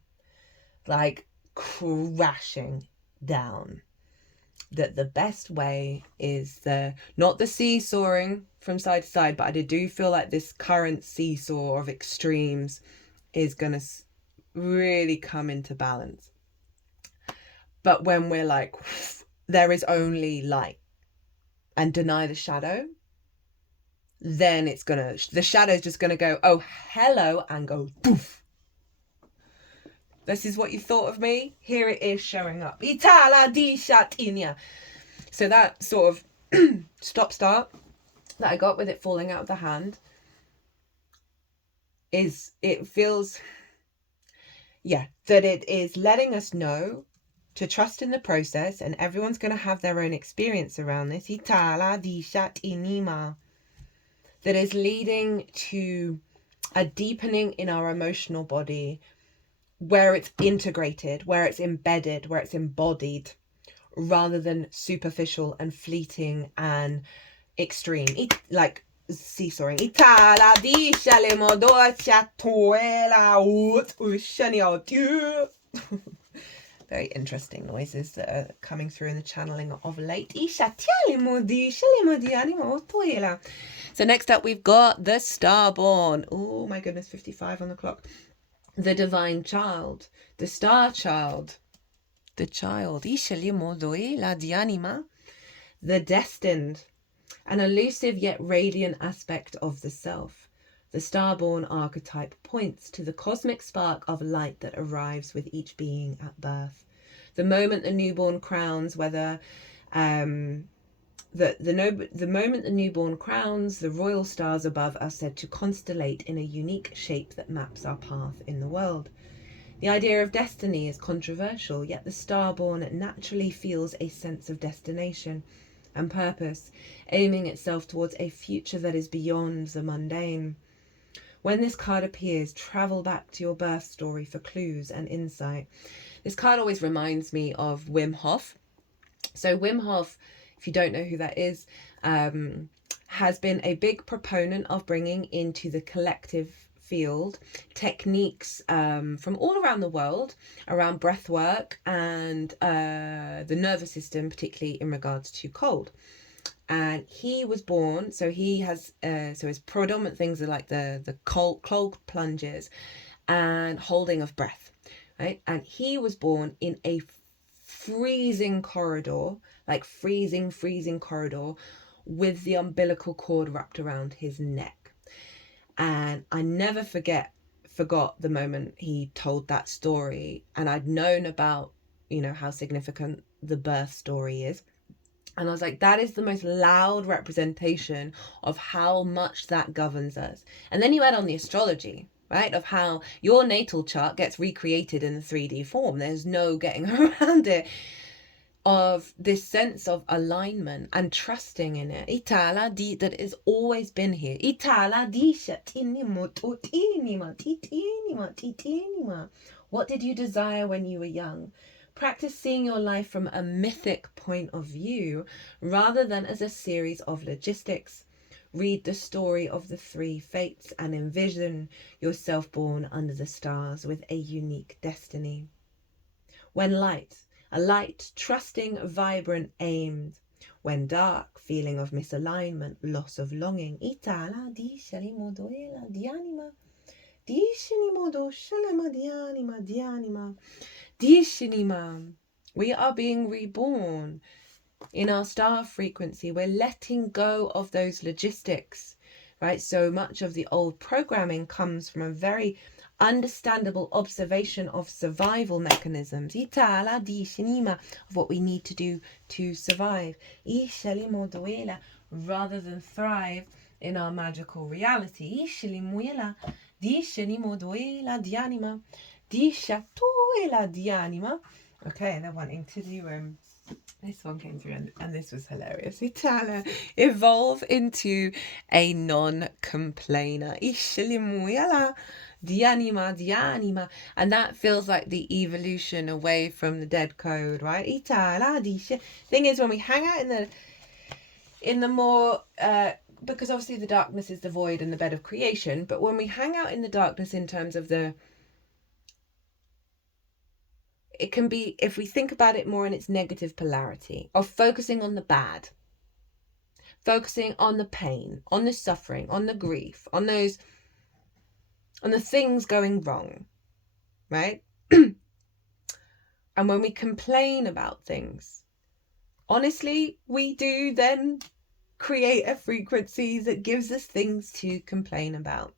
Like crashing down. that the best way is not the seesawing from side to side, but I do feel like this current seesaw of extremes is going to really come into balance. But when we're like, there is only light, and deny the shadow, then the shadow's just gonna go, oh, hello, and go, poof. This is what you thought of me. Here it is showing up. Itala di shatinia. So that sort of stop-start that I got with it falling out of the hand it feels, that it is letting us know to trust in the process, and everyone's going to have their own experience around this. Itala di shatinima. That is leading to a deepening in our emotional body, where it's integrated, where it's embedded, where it's embodied, rather than superficial and fleeting and extreme, like seesawing. Itala di very interesting noises that are coming through in the channeling of late. So next up we've got the Starborn. Oh my goodness, 55 on the clock. The Divine Child, the Star Child, the Child, the Destined, an elusive yet radiant aspect of the Self. The Starborn archetype points to the cosmic spark of light that arrives with each being at birth. The moment the newborn crowns, the moment the newborn crowns, the royal stars above are said to constellate in a unique shape that maps our path in the world. The idea of destiny is controversial, yet the Starborn naturally feels a sense of destination and purpose, aiming itself towards a future that is beyond the mundane. When this card appears, travel back to your birth story for clues and insight. This card always reminds me of Wim Hof. So Wim Hof, if you don't know who that is, has been a big proponent of bringing into the collective field techniques from all around the world around breath work and the nervous system, particularly in regards to cold. And he was born, so he has so his predominant things are like the cold plunges and holding of breath, right? And he was born in a freezing corridor, like freezing corridor, with the umbilical cord wrapped around his neck. And I never forgot the moment he told that story, and I'd known about, how significant the birth story is. And I was like, that is the most loud representation of how much that governs us. And then you add on the astrology, right, of how your natal chart gets recreated in the 3D form. There's no getting around it. Of this sense of alignment and trusting in it. Itala di, that has always been here. Itala di shatinima totinima titinima titinima. What did you desire when you were young? Practice seeing your life from a mythic point of view rather than as a series of logistics. Read the story of the three fates and envision yourself born under the stars with a unique destiny. When light, a light, trusting, vibrant, aimed. When dark, feeling of misalignment, loss of longing. Itala di shalimodoela dianima. Di shinimodo shalama dianima dianima. Di shinima. We are being reborn in our star frequency. We're letting go of those logistics, right? So much of the old programming comes from a very understandable observation of survival mechanisms, of what we need to do to survive, rather than thrive in our magical reality. Okay, they're wanting to do this one came through and this was hilarious. Evolve into a non-complainer. Dianima. And that feels like the evolution away from the dead code, right? Thing is, when we hang out in the more because obviously the darkness is the void and the bed of creation, but when we hang out in the darkness in terms of it can be, if we think about it more in its negative polarity, of focusing on the bad, focusing on the pain, on the suffering, on the grief, on the things going wrong, right? And when we complain about things, honestly, we do then create a frequency that gives us things to complain about.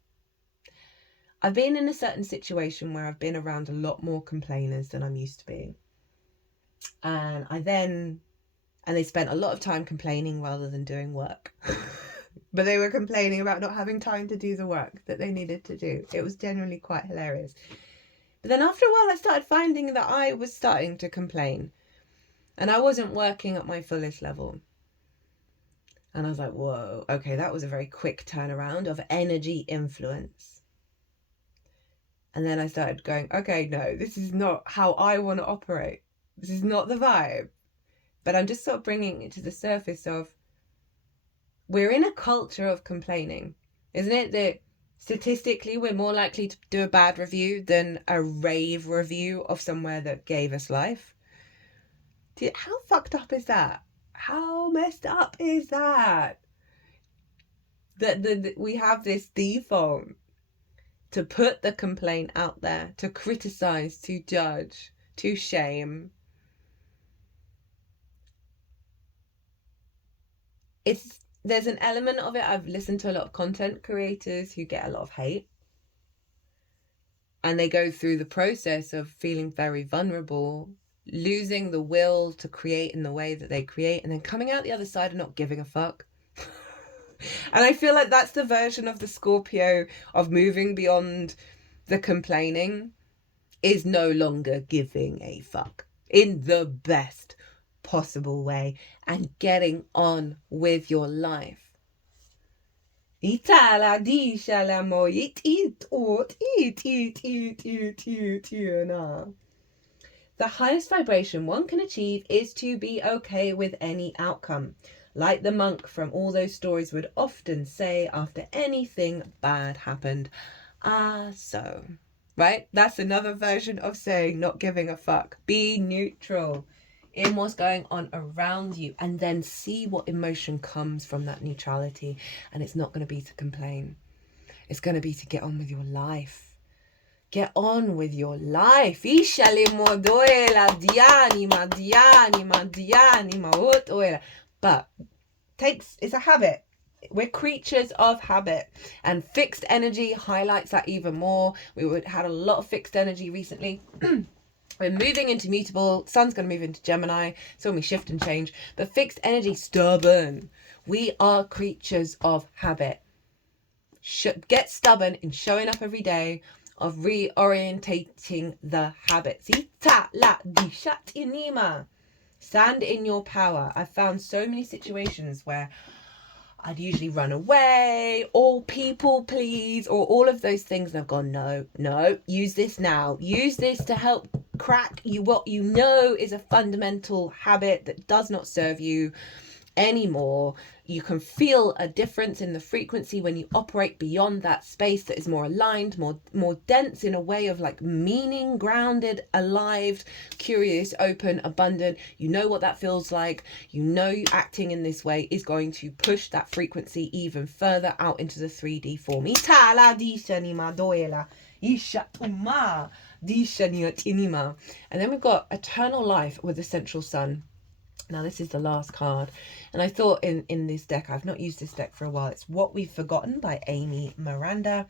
I've been in a certain situation where I've been around a lot more complainers than I'm used to being. And they spent a lot of time complaining rather than doing work. But they were complaining about not having time to do the work that they needed to do. It was genuinely quite hilarious. But then after a while, I started finding that I was starting to complain. And I wasn't working at my fullest level. And I was like, whoa, okay, that was a very quick turnaround of energy influence. And then I started going, okay, no, this is not how I want to operate. This is not the vibe. But I'm just sort of bringing it to the surface of, we're in a culture of complaining. Isn't it that statistically we're more likely to do a bad review than a rave review of somewhere that gave us life? How fucked up is that? How messed up is that? That we have this default to put the complaint out there, to criticize, to judge, to shame. There's an element of it. I've listened to a lot of content creators who get a lot of hate. And they go through the process of feeling very vulnerable, losing the will to create in the way that they create, and then coming out the other side and not giving a fuck. And I feel like that's the version of the Scorpio of moving beyond the complaining, is no longer giving a fuck in the best possible way and getting on with your life. The highest vibration one can achieve is to be okay with any outcome. Like the monk from all those stories would often say after anything bad happened. So. Right? That's another version of saying not giving a fuck. Be neutral in what's going on around you, and then see what emotion comes from that neutrality. And it's not going to be to complain. It's going to be to get on with your life. Get on with your life. But it's a habit. We're creatures of habit, and fixed energy highlights that even more. We had a lot of fixed energy recently. We're moving into mutable. Sun's going to move into Gemini. So when we shift and change. But fixed energy, stubborn. We are creatures of habit. Get stubborn in showing up every day, of reorientating the habits. Stand in your power. I've found so many situations where I'd usually run away, or people please, or all of those things. And I've gone, no, use this now. Use this to help crack you what you know is a fundamental habit that does not serve you anymore. You can feel a difference in the frequency when you operate beyond that space that is more aligned, more dense, in a way of like meaning, grounded, alive, curious, open, abundant. You know what that feels like. You know you acting in this way is going to push that frequency even further out into the 3D form. And then we've got eternal life with the central sun. Now this is the last card, and I thought in this deck, I've not used this deck for a while, it's What We've Forgotten by Amy Miranda.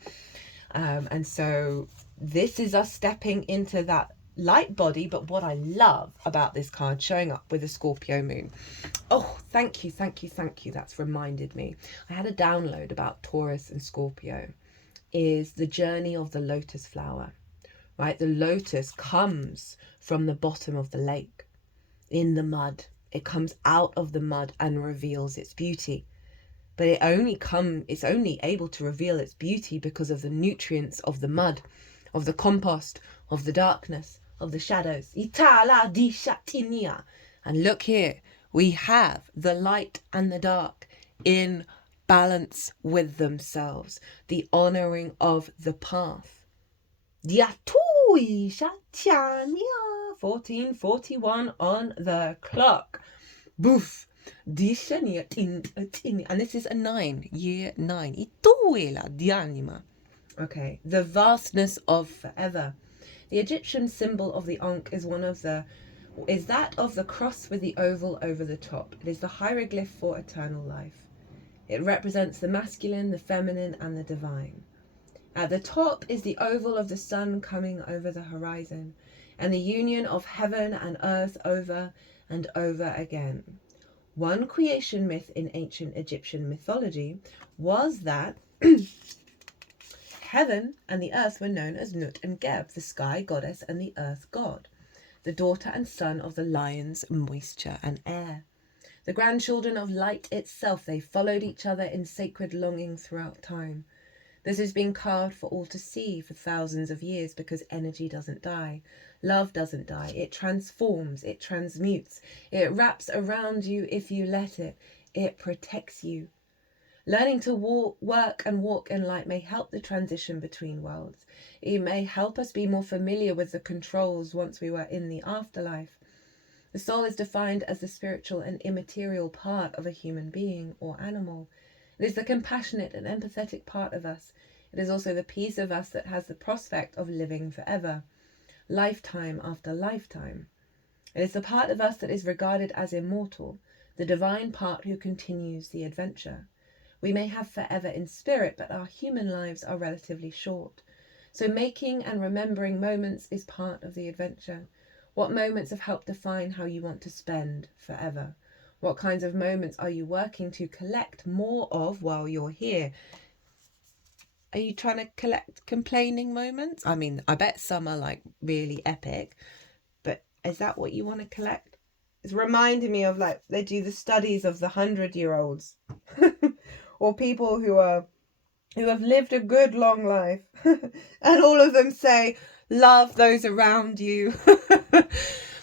And so this is us stepping into that light body. But what I love about this card showing up with a Scorpio moon, oh, thank you, that's reminded me. I had a download about Taurus and Scorpio, is the journey of the lotus flower, right? The lotus comes from the bottom of the lake, in the mud. It comes out of the mud and reveals its beauty. But it's only able to reveal its beauty because of the nutrients of the mud, of the compost, of the darkness, of the shadows. And look here, we have the light and the dark in balance with themselves. The honoring of the path. 14:41 on the clock. Boof. And this is a 9, year 9. Okay, the vastness of forever. The Egyptian symbol of the Ankh is that of the cross with the oval over the top. It is the hieroglyph for eternal life. It represents the masculine, the feminine, and the divine. At the top is the oval of the sun coming over the horizon, and the union of heaven and earth over and over again. One creation myth in ancient Egyptian mythology was that heaven and the earth were known as Nut and Geb, the sky goddess and the earth god, the daughter and son of the lions, moisture and air. The grandchildren of light itself, they followed each other in sacred longing throughout time. This has been carved for all to see for thousands of years because energy doesn't die. Love doesn't die. It transforms, it transmutes, it wraps around you if you let it. It protects you. Learning to work and walk in light may help the transition between worlds. It may help us be more familiar with the controls once we were in the afterlife. The soul is defined as the spiritual and immaterial part of a human being or animal. It is the compassionate and empathetic part of us. It is also the piece of us that has the prospect of living forever, lifetime after lifetime. It is the part of us that is regarded as immortal, the divine part who continues the adventure. We may have forever in spirit, but our human lives are relatively short. So making and remembering moments is part of the adventure. What moments have helped define how you want to spend forever? What kinds of moments are you working to collect more of while you're here? Are you trying to collect complaining moments? I mean, I bet some are like really epic, but is that what you want to collect? It's reminding me of like they do the studies of the 100-year-olds or people who have lived a good long life and all of them say, love those around you.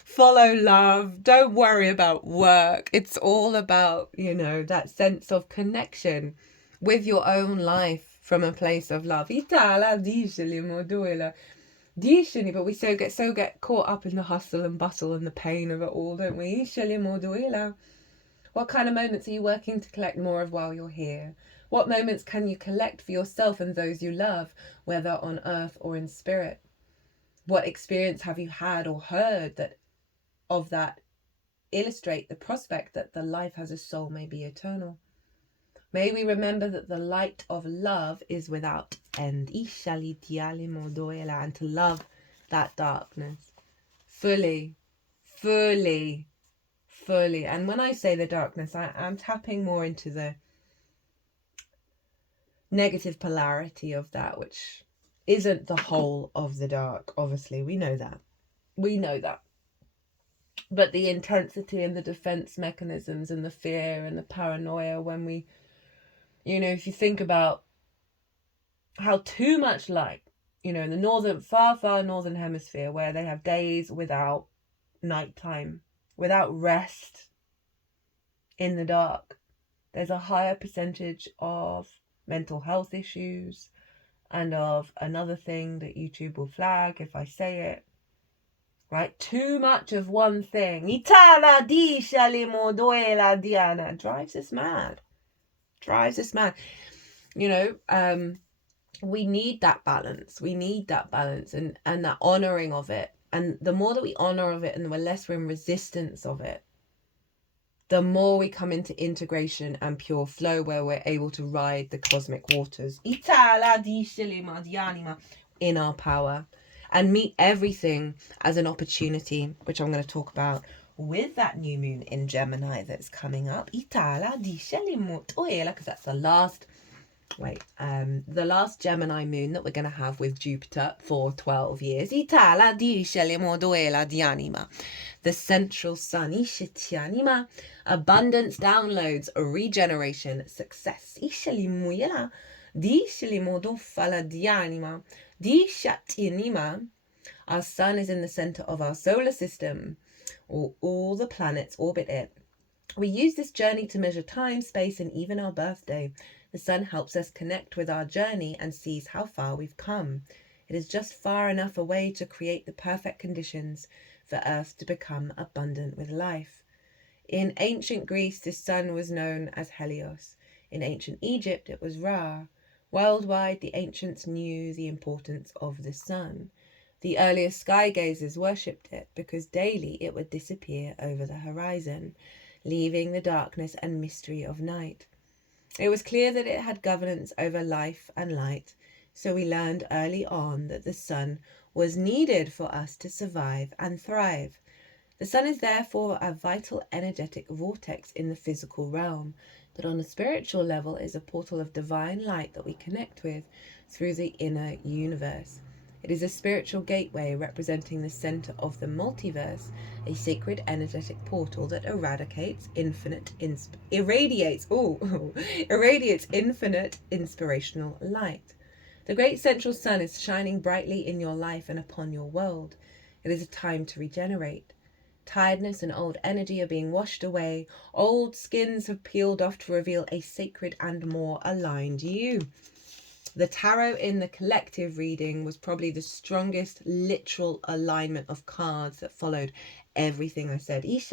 Follow love. Don't worry about work. It's all about, that sense of connection with your own life from a place of love. But we get caught up in the hustle and bustle and the pain of it all, don't we? What kind of moments are you working to collect more of while you're here? What moments can you collect for yourself and those you love, whether on earth or in spirit? What experience have you had or heard that illustrate the prospect that the life as a soul may be eternal? May we remember that the light of love is without end. And to love that darkness fully. And when I say the darkness, I'm tapping more into the negative polarity of that, which isn't the whole of the dark. Obviously, we know that. But the intensity and the defense mechanisms and the fear and the paranoia when we, if you think about how too much light, in the far northern hemisphere where they have days without nighttime, without rest, in the dark, there's a higher percentage of mental health issues and of another thing that YouTube will flag if I say it. Right? Too much of one thing. Drives us mad. We need that balance. And that honouring of it. And the more that we honour of it and the less we're in resistance of it, the more we come into integration and pure flow where we're able to ride the cosmic waters in our power and meet everything as an opportunity, which I'm going to talk about with that new moon in Gemini that's coming up. Because that's the last Gemini moon that we're going to have with Jupiter for 12 years. The central sun. Abundance, downloads, regeneration, success. Our sun is in the center of our solar system. All the planets orbit it. We use this journey to measure time, space, and even our birthday. The sun helps us connect with our journey and sees how far we've come. It is just far enough away to create the perfect conditions for Earth to become abundant with life. In ancient Greece, the sun was known as Helios. In ancient Egypt, it was Ra. Worldwide, the ancients knew the importance of the sun. The earliest sky gazers worshipped it because daily it would disappear over the horizon, leaving the darkness and mystery of night. It was clear that it had governance over life and light, so we learned early on that the sun was needed for us to survive and thrive. The sun is therefore a vital energetic vortex in the physical realm, but on a spiritual level is a portal of divine light that we connect with through the inner universe. It is a spiritual gateway representing the center of the multiverse, a sacred energetic portal that irradiates infinite inspirational light. The great central sun is shining brightly in your life and upon your world. It is a time to regenerate. Tiredness and old energy are being washed away. Old skins have peeled off to reveal a sacred and more aligned you. The tarot in the collective reading was probably the strongest literal alignment of cards that followed everything I said. This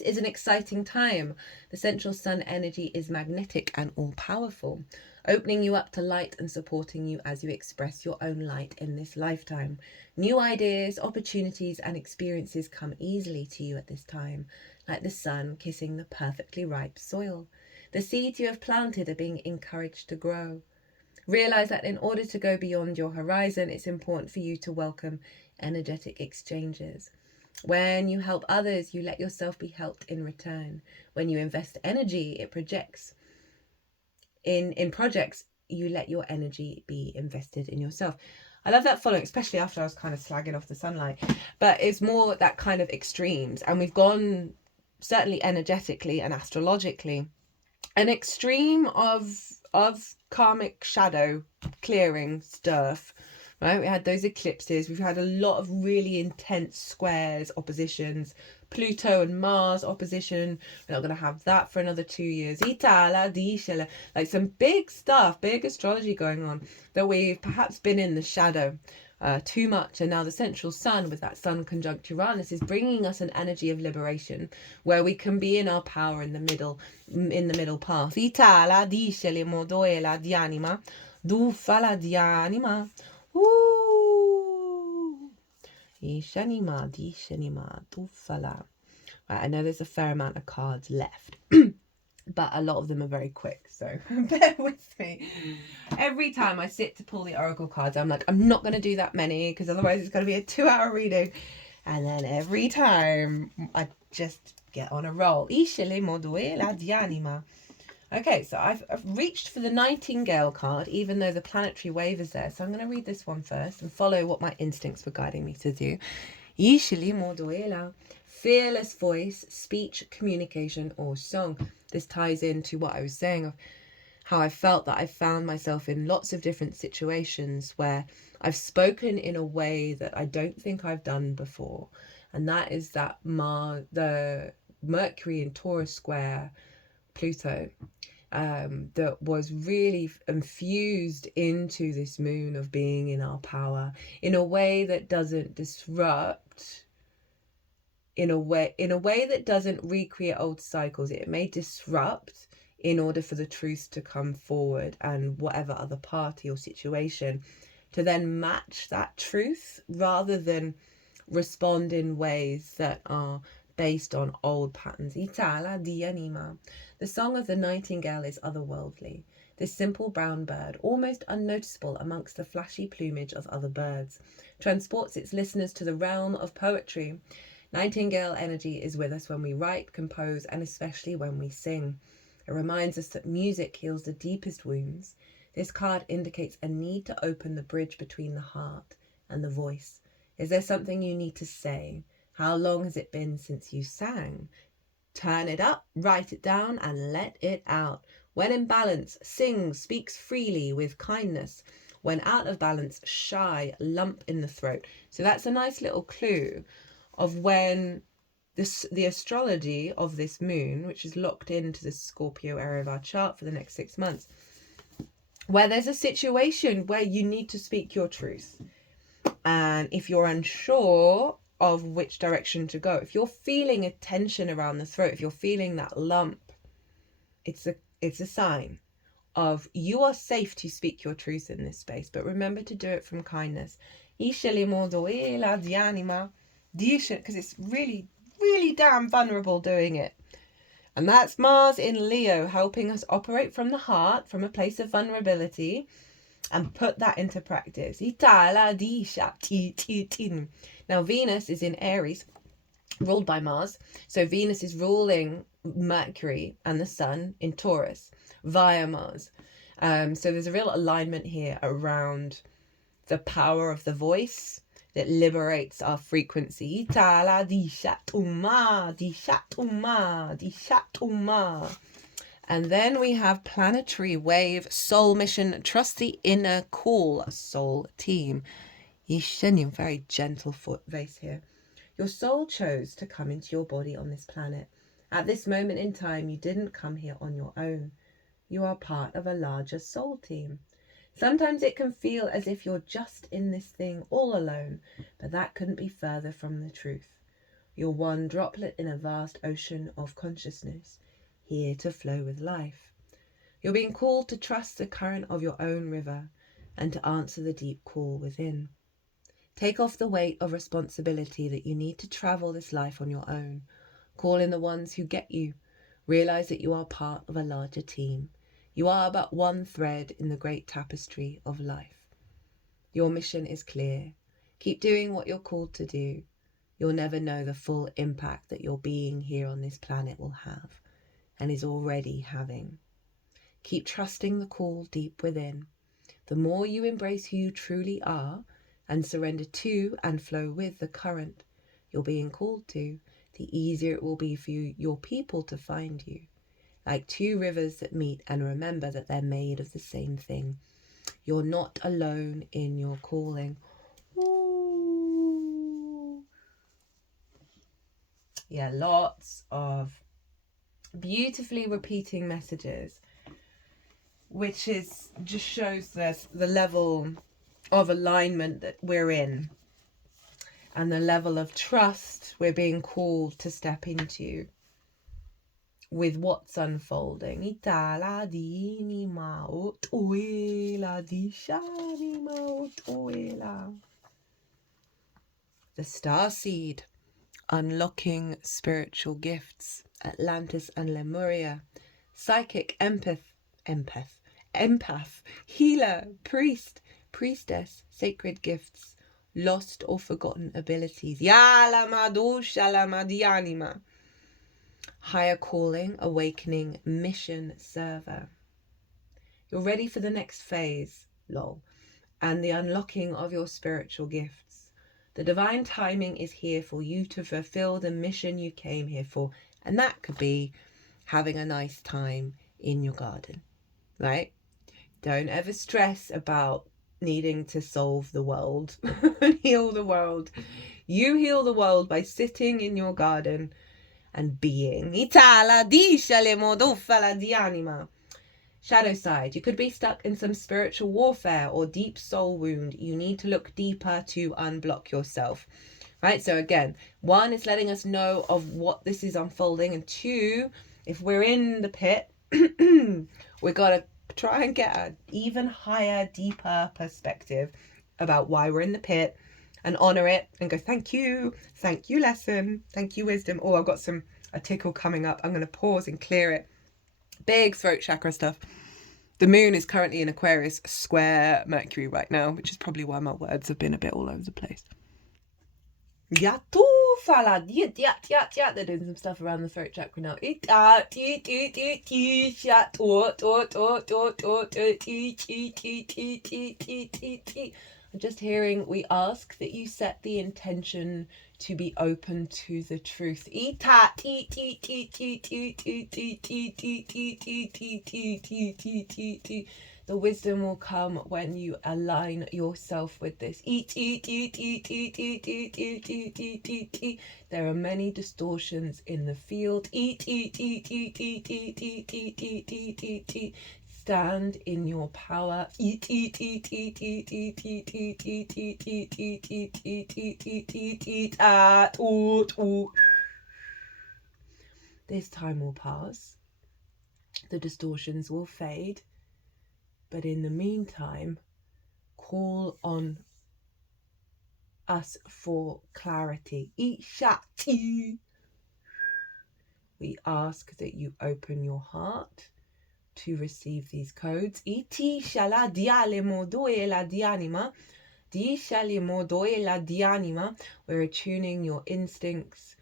is an exciting time. The central sun energy is magnetic and all-powerful, opening you up to light and supporting you as you express your own light in this lifetime. New ideas, opportunities, and experiences come easily to you at this time, like the sun kissing the perfectly ripe soil. The seeds you have planted are being encouraged to grow. Realize that in order to go beyond your horizon, it's important for you to welcome energetic exchanges. When you help others, you let yourself be helped in return. When you invest energy, it projects. In projects, you let your energy be invested in yourself. I love that following, especially after I was kind of slagging off the sunlight. But it's more that kind of extremes. And we've gone, certainly energetically and astrologically, an extreme of karmic shadow clearing stuff, right? We had those eclipses. We've had a lot of really intense squares, oppositions, Pluto and Mars opposition. We're not going to have that for another 2 years. Like some big stuff, big astrology going on that we've perhaps been in the shadow too much. And now the central sun, with that sun conjunct Uranus, is bringing us an energy of liberation where we can be in our power in the middle path. Right, I know there's a fair amount of cards left, but a lot of them are very quick, so bear with me. Every time I sit to pull the oracle cards, I'm like, I'm not going to do that many because otherwise it's going to be a 2-hour reading. And then every time I just get on a roll. Okay, so I've reached for the Nightingale card, even though the planetary wave is there. So I'm going to read this one first and follow what my instincts were guiding me to do. Fearless voice, speech, communication, or song. This ties into what I was saying of how I felt that I found myself in lots of different situations where I've spoken in a way that I don't think I've done before. And that is that the Mercury in Taurus square Pluto, that was really infused into this moon of being in our power in a way that doesn't disrupt, in a way that doesn't recreate old cycles. It may disrupt in order for the truth to come forward and whatever other party or situation to then match that truth rather than respond in ways that are based on old patterns. The song of the nightingale is otherworldly. This simple brown bird, almost unnoticeable amongst the flashy plumage of other birds, transports its listeners to the realm of poetry. Nightingale energy is with us when we write, compose, and especially when we sing. It reminds us that music heals the deepest wounds. This card indicates a need to open the bridge between the heart and the voice. Is there something you need to say? How long has it been since you sang? Turn it up, write it down, and let it out. When in balance, sing, speaks freely with kindness. When out of balance, shy, lump in the throat. So that's a nice little clue of when the astrology of this moon, which is locked into the Scorpio area of our chart for the next 6 months, where there's a situation where you need to speak your truth. And if you're unsure of which direction to go, if you're feeling a tension around the throat, if you're feeling that lump, it's a sign of you are safe to speak your truth in this space. But remember to do it from kindness. Because it's really, really damn vulnerable doing it. And that's Mars in Leo, helping us operate from the heart, from a place of vulnerability, and put that into practice. Now, Venus is in Aries, ruled by Mars. So Venus is ruling Mercury and the Sun in Taurus via Mars. So there's a real alignment here around the power of the voice that liberates our frequency. And then we have planetary wave, soul mission, trust the inner call, soul team. Very gentle voice here. Your soul chose to come into your body on this planet. At this moment in time, you didn't come here on your own. You are part of a larger soul team. Sometimes it can feel as if you're just in this thing all alone, but that couldn't be further from the truth. You're one droplet in a vast ocean of consciousness, here to flow with life. You're being called to trust the current of your own river and to answer the deep call within. Take off the weight of responsibility that you need to travel this life on your own. Call in the ones who get you. Realize that you are part of a larger team. You are but one thread in the great tapestry of life. Your mission is clear. Keep doing what you're called to do. You'll never know the full impact that your being here on this planet will have, and is already having. Keep trusting the call deep within. The more you embrace who you truly are and surrender to and flow with the current you're being called to, the easier it will be for your people to find you. Like two rivers that meet, and remember that they're made of the same thing. You're not alone in your calling. Ooh. Yeah, lots of beautifully repeating messages, which just shows the level of alignment that we're in and the level of trust we're being called to step into with what's unfolding. The Starseed, unlocking spiritual gifts, Atlantis and Lemuria, psychic, empath, healer, priest, priestess, sacred gifts, lost or forgotten abilities. Higher calling, awakening, mission server. You're ready for the next phase, lol, and the unlocking of your spiritual gifts. The divine timing is here for you to fulfill the mission you came here for, and that could be having a nice time in your garden, right? Don't ever stress about needing to solve the world and heal the world. You heal the world by sitting in your garden and being. Shadow side, you could be stuck in some spiritual warfare or deep soul wound. You need to look deeper to unblock yourself, right? So again, one is letting us know of what this is unfolding, and two, if we're in the pit, we got to try and get an even higher, deeper perspective about why we're in the pit, and honor it and go, thank you lesson, thank you wisdom. Oh, I've got a tickle coming up. I'm going to pause and clear it. Big throat chakra stuff. The moon is currently in Aquarius, square Mercury right now, which is probably why my words have been a bit all over the place. They're doing some stuff around the throat chakra now. I'm just hearing, we ask that you set the intention to be open to the truth. The wisdom will come when you align yourself with this. There are many distortions in the field. Stand in your power. Eat, eat, eat, eat, eat, eat, eat, eat, eat, eat, eat, eat, eat, eat, eat, eat, eat, eat, oot. This time will pass. The distortions will fade. But in the meantime, call on us for clarity. Ishati. We ask that you open your heart to receive these codes. Iti shala diale modoe la dianima. Di shali modoe la dianima. We're attuning your instincts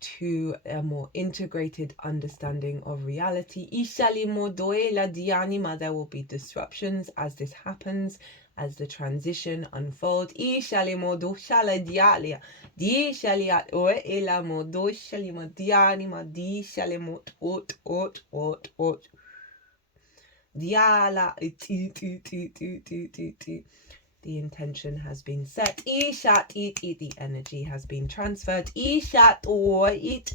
to a more integrated understanding of reality. Ishali modoe la dianima. There will be disruptions as this happens, as the transition unfolds. Ishali modo shala dialia. Di shali at oe ela modo shali modianima. Di shali mot ot. Diala. The intention has been set. Ishat it. The energy has been transferred. Ishat or it.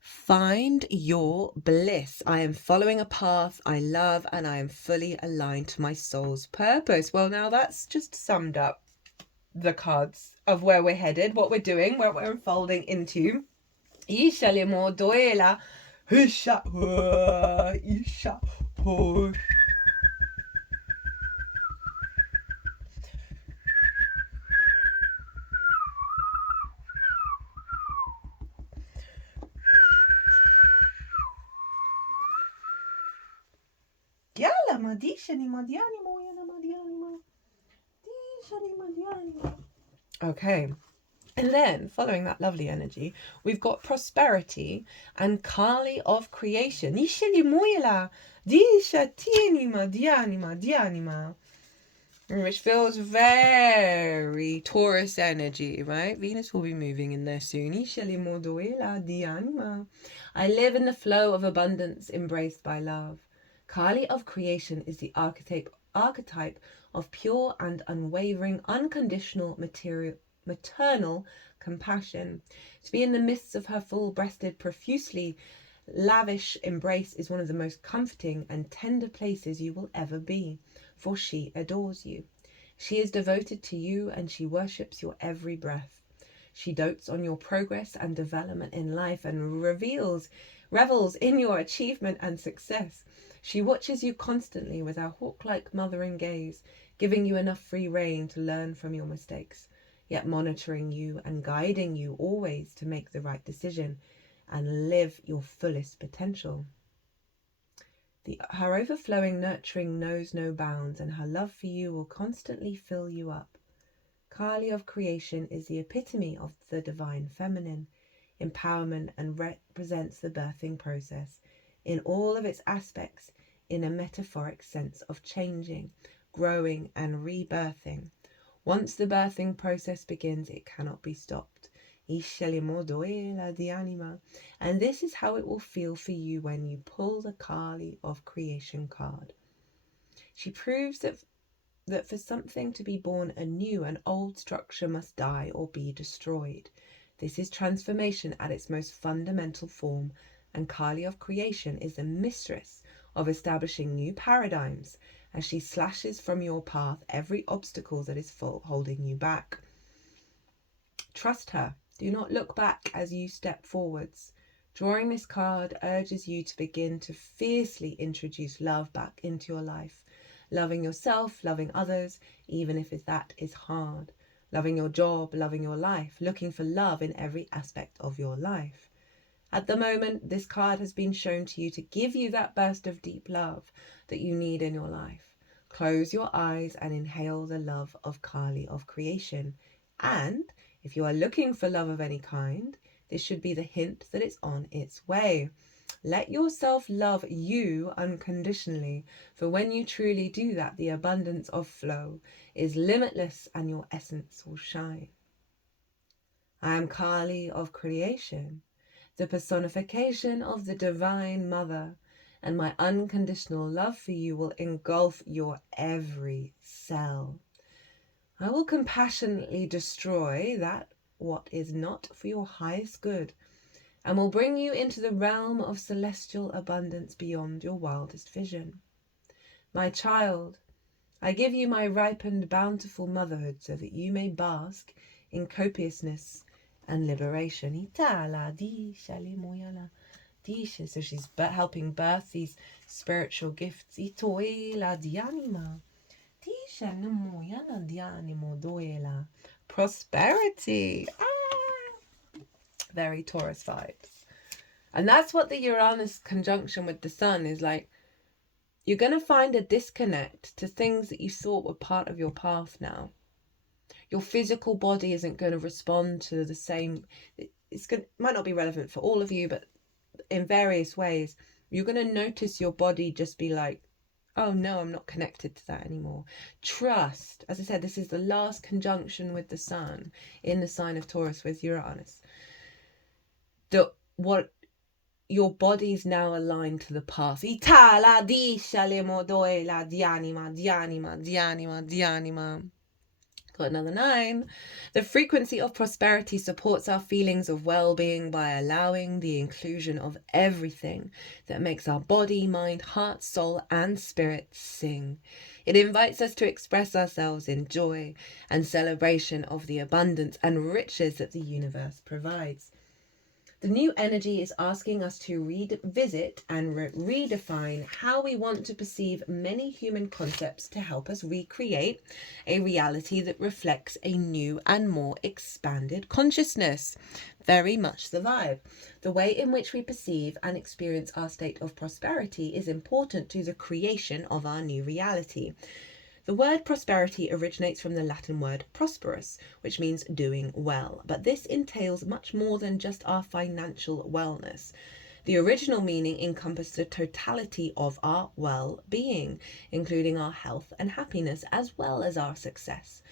Find your bliss. I am following a path I love and I am fully aligned to my soul's purpose. Well, now that's just summed up the cards of where we're headed, what we're doing, where we're unfolding into. Ishalimo doela. Hisha. Isha. Yala madishani madianimo yana madianimo. Dishani madianimo. Okay. And then, following that lovely energy, we've got prosperity and Kali of creation. Ishali moyala. Disha tianima dianima. Which feels very Taurus energy, right? Venus will be moving in there soon. I live in the flow of abundance embraced by love. Kali of creation is the archetype of pure and unwavering, unconditional maternal compassion. To be in the midst of her full-breasted, profusely lavish embrace is one of the most comforting and tender places you will ever be, for she adores you. She is devoted to you and she worships your every breath. She dotes on your progress and development in life and revels in your achievement and success. She watches you constantly with her hawk-like mothering gaze, giving you enough free rein to learn from your mistakes, yet monitoring you and guiding you always to make the right decision and live your fullest potential. Her overflowing nurturing knows no bounds, and her love for you will constantly fill you up. Kali of creation is the epitome of the divine feminine, empowerment, and represents the birthing process in all of its aspects in a metaphoric sense of changing, growing, and rebirthing. Once the birthing process begins, it cannot be stopped. And this is how it will feel for you when you pull the Kali of creation card. She proves that for something to be born anew, an old structure must die or be destroyed. This is transformation at its most fundamental form, and Kali of creation is the mistress of establishing new paradigms as she slashes from your path every obstacle that is holding you back. Trust her. Do not look back as you step forwards. Drawing this card urges you to begin to fiercely introduce love back into your life. Loving yourself, loving others, even if that is hard. Loving your job, loving your life, looking for love in every aspect of your life. At the moment, this card has been shown to you to give you that burst of deep love that you need in your life. Close your eyes and inhale the love of Kali of creation. And if you are looking for love of any kind, this should be the hint that it's on its way. Let yourself love you unconditionally, for when you truly do that, the abundance of flow is limitless and your essence will shine. I am Kali of creation, the personification of the Divine Mother, and my unconditional love for you will engulf your every cell. I will compassionately destroy that what is not for your highest good, and will bring you into the realm of celestial abundance beyond your wildest vision. My child, I give you my ripened, bountiful motherhood so that you may bask in copiousness and liberation. So she's helping birth these spiritual gifts. Prosperity. Very Taurus vibes. And that's what the Uranus conjunction with the sun is like. You're going to find a disconnect to things that you thought were part of your path now. Your physical body isn't going to respond to the same. It might not be relevant for all of you, but in various ways, you're going to notice your body just be like, oh no, I'm not connected to that anymore. Trust. As I said, this is the last conjunction with the sun in the sign of Taurus with Uranus. Your body's now aligned to the path. Got another 9. The frequency of prosperity supports our feelings of well-being by allowing the inclusion of everything that makes our body, mind, heart, soul, and spirit sing. It invites us to express ourselves in joy and celebration of the abundance and riches that the universe provides. The new energy is asking us to revisit and redefine how we want to perceive many human concepts to help us recreate a reality that reflects a new and more expanded consciousness. Very much the vibe. The way in which we perceive and experience our state of prosperity is important to the creation of our new reality. The word prosperity originates from the Latin word prosperous, which means doing well, but this entails much more than just our financial wellness. The original meaning encompassed the totality of our well-being, including our health and happiness, as well as our success.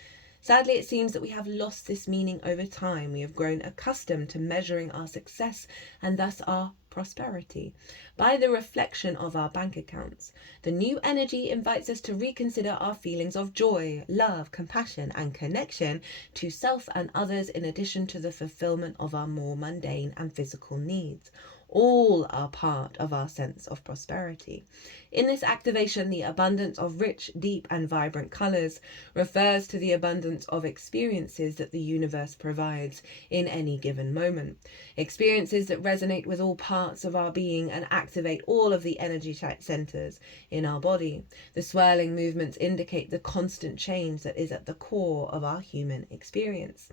Sadly, it seems that we have lost this meaning over time. We have grown accustomed to measuring our success and thus our prosperity by the reflection of our bank accounts. The new energy invites us to reconsider our feelings of joy, love, compassion, and connection to self and others, in addition to the fulfillment of our more mundane and physical needs. All are part of our sense of prosperity. In this activation, the abundance of rich, deep, and vibrant colours refers to the abundance of experiences that the universe provides in any given moment. Experiences that resonate with all parts of our being and activate all of the energy centres in our body. The swirling movements indicate the constant change that is at the core of our human experience.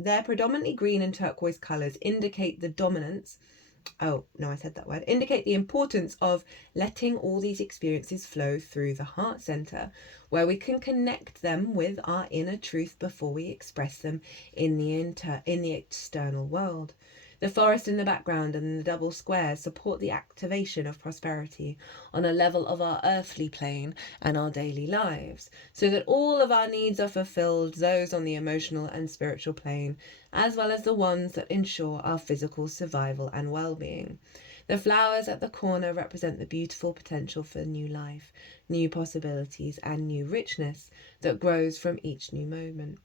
Their predominantly green and turquoise colours indicate the indicate the importance of letting all these experiences flow through the heart centre, where we can connect them with our inner truth before we express them in the external world. The forest in the background and the double squares support the activation of prosperity on a level of our earthly plane and our daily lives, so that all of our needs are fulfilled, those on the emotional and spiritual plane, as well as the ones that ensure our physical survival and well-being. The flowers at the corner represent the beautiful potential for new life, new possibilities, and new richness that grows from each new moment.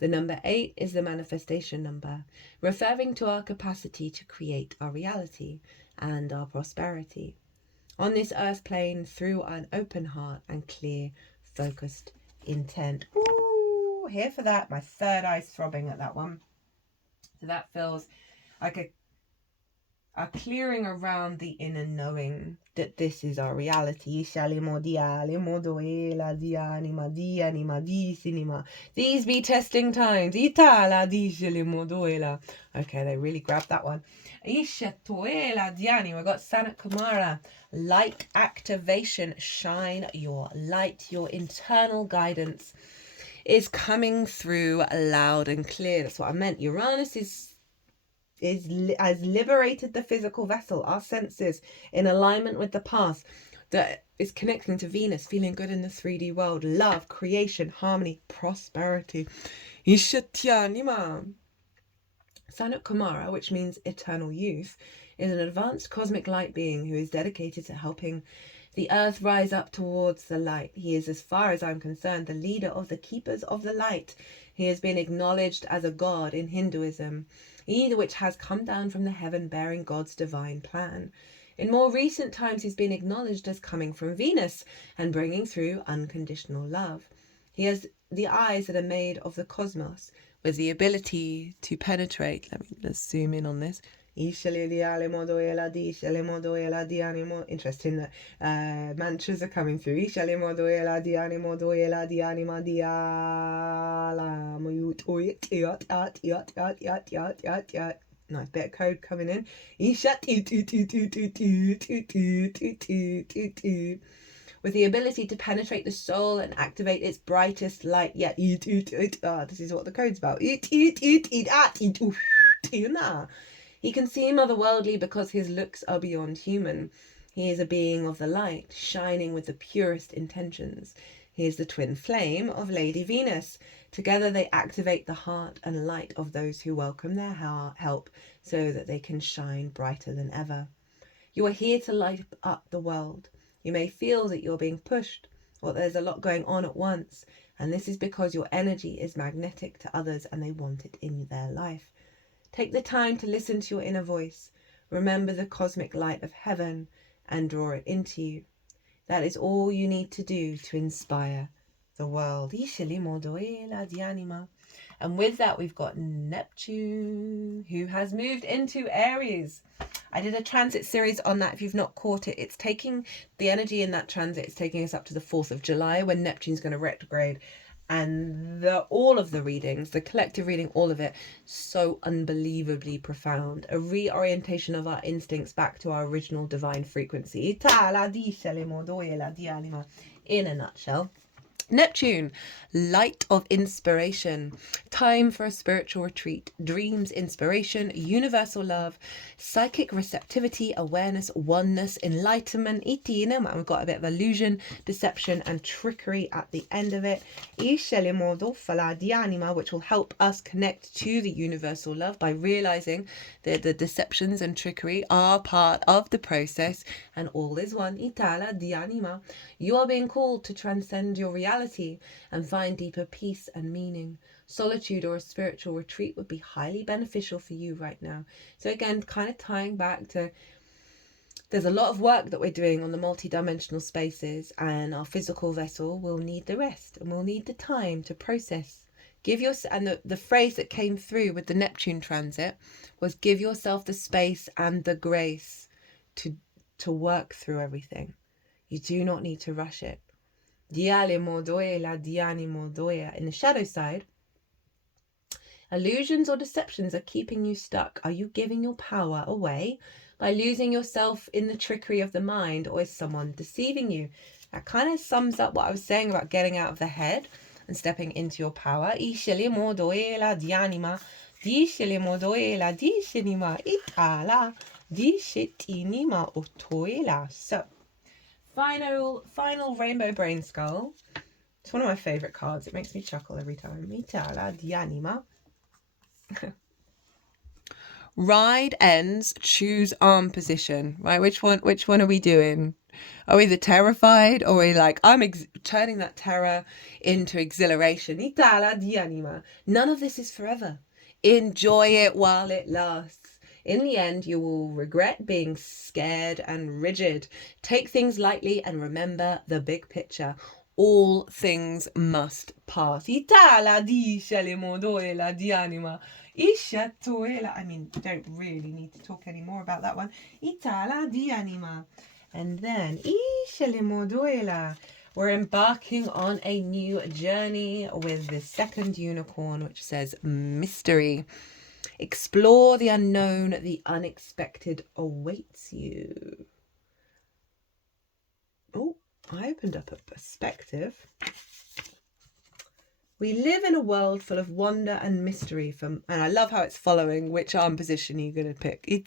The number 8 is the manifestation number, referring to our capacity to create our reality and our prosperity on this earth plane through an open heart and clear, focused intent. Ooh, here for that. My third eye's throbbing at that one. So that feels like a clearing around the inner knowing that this is our reality. These be testing times. Okay, they really grabbed that one. We got Sanat Kumara. Light activation. Shine your light. Your internal guidance is coming through loud and clear. That's what I meant. Uranus has liberated the physical vessel, our senses, in alignment with the past, that is connecting to Venus, feeling good in the 3D world, love, creation, harmony, prosperity. Sanuk Kumara, which means eternal youth, is an advanced cosmic light being who is dedicated to helping the earth rise up towards the light. He is, as far as I'm concerned, the leader of the keepers of the light. He has been acknowledged as a god in Hinduism, which has come down from the heaven bearing God's divine plan. In more recent times, he's been acknowledged as coming from Venus and bringing through unconditional love. He has the eyes that are made of the cosmos, with the ability to penetrate. Let's zoom in on this. Interesting that mantras are coming through. Nice bit of code coming in. With the ability to penetrate the soul and activate its brightest light. Yeah, this is what the code's about. He can seem otherworldly because his looks are beyond human. He is a being of the light, shining with the purest intentions. He is the twin flame of Lady Venus. Together they activate the heart and light of those who welcome their help so that they can shine brighter than ever. You are here to light up the world. You may feel that you're being pushed or there's a lot going on at once, and this is because your energy is magnetic to others and they want it in their life. Take the time to listen to your inner voice. Remember the cosmic light of heaven and draw it into you. That is all you need to do to inspire the world. And with that, we've got Neptune, who has moved into Aries. I did a transit series on that. If you've not caught it, it's taking the energy in that transit. It's taking us up to the 4th of July when Neptune's going to retrograde. And all of the readings, the collective reading, all of it, so unbelievably profound. A reorientation of our instincts back to our original divine frequency. In a nutshell. Neptune, light of inspiration, time for a spiritual retreat, dreams, inspiration, universal love, psychic receptivity, awareness, oneness, enlightenment, and we've got a bit of illusion, deception and trickery at the end of it, which will help us connect to the universal love by realizing that the deceptions and trickery are part of the process and all is one. You are being called to transcend your reality and find deeper peace and meaning. Solitude or a spiritual retreat would be highly beneficial for you right now. So again, kind of tying back to, there's a lot of work that we're doing on the multi-dimensional spaces, and our physical vessel will need the rest and we'll need the time to process. And the phrase that came through with the Neptune transit was give yourself the space and the grace to work through everything. You do not need to rush it. In the shadow side, illusions or deceptions are keeping you stuck. Are you giving your power away by losing yourself in the trickery of the mind, or is someone deceiving you? That kind of sums up what I was saying about getting out of the head and stepping into your power. So, final rainbow Brainskull. It's one of my favourite cards. It makes me chuckle every time. Ride ends, choose arm position. Right, which one are we doing? Are we the terrified, or are we like, I'm turning that terror into exhilaration? None of this is forever. Enjoy it while it lasts. In the end, you will regret being scared and rigid. Take things lightly and remember the big picture. All things must pass. I mean, we don't really need to talk any more about that one. And then, we're embarking on a new journey with the second unicorn, which says mystery. Explore the unknown, the unexpected awaits you. Oh, I opened up a perspective. We live in a world full of wonder and mystery, and I love how it's following which arm position you're going to pick. We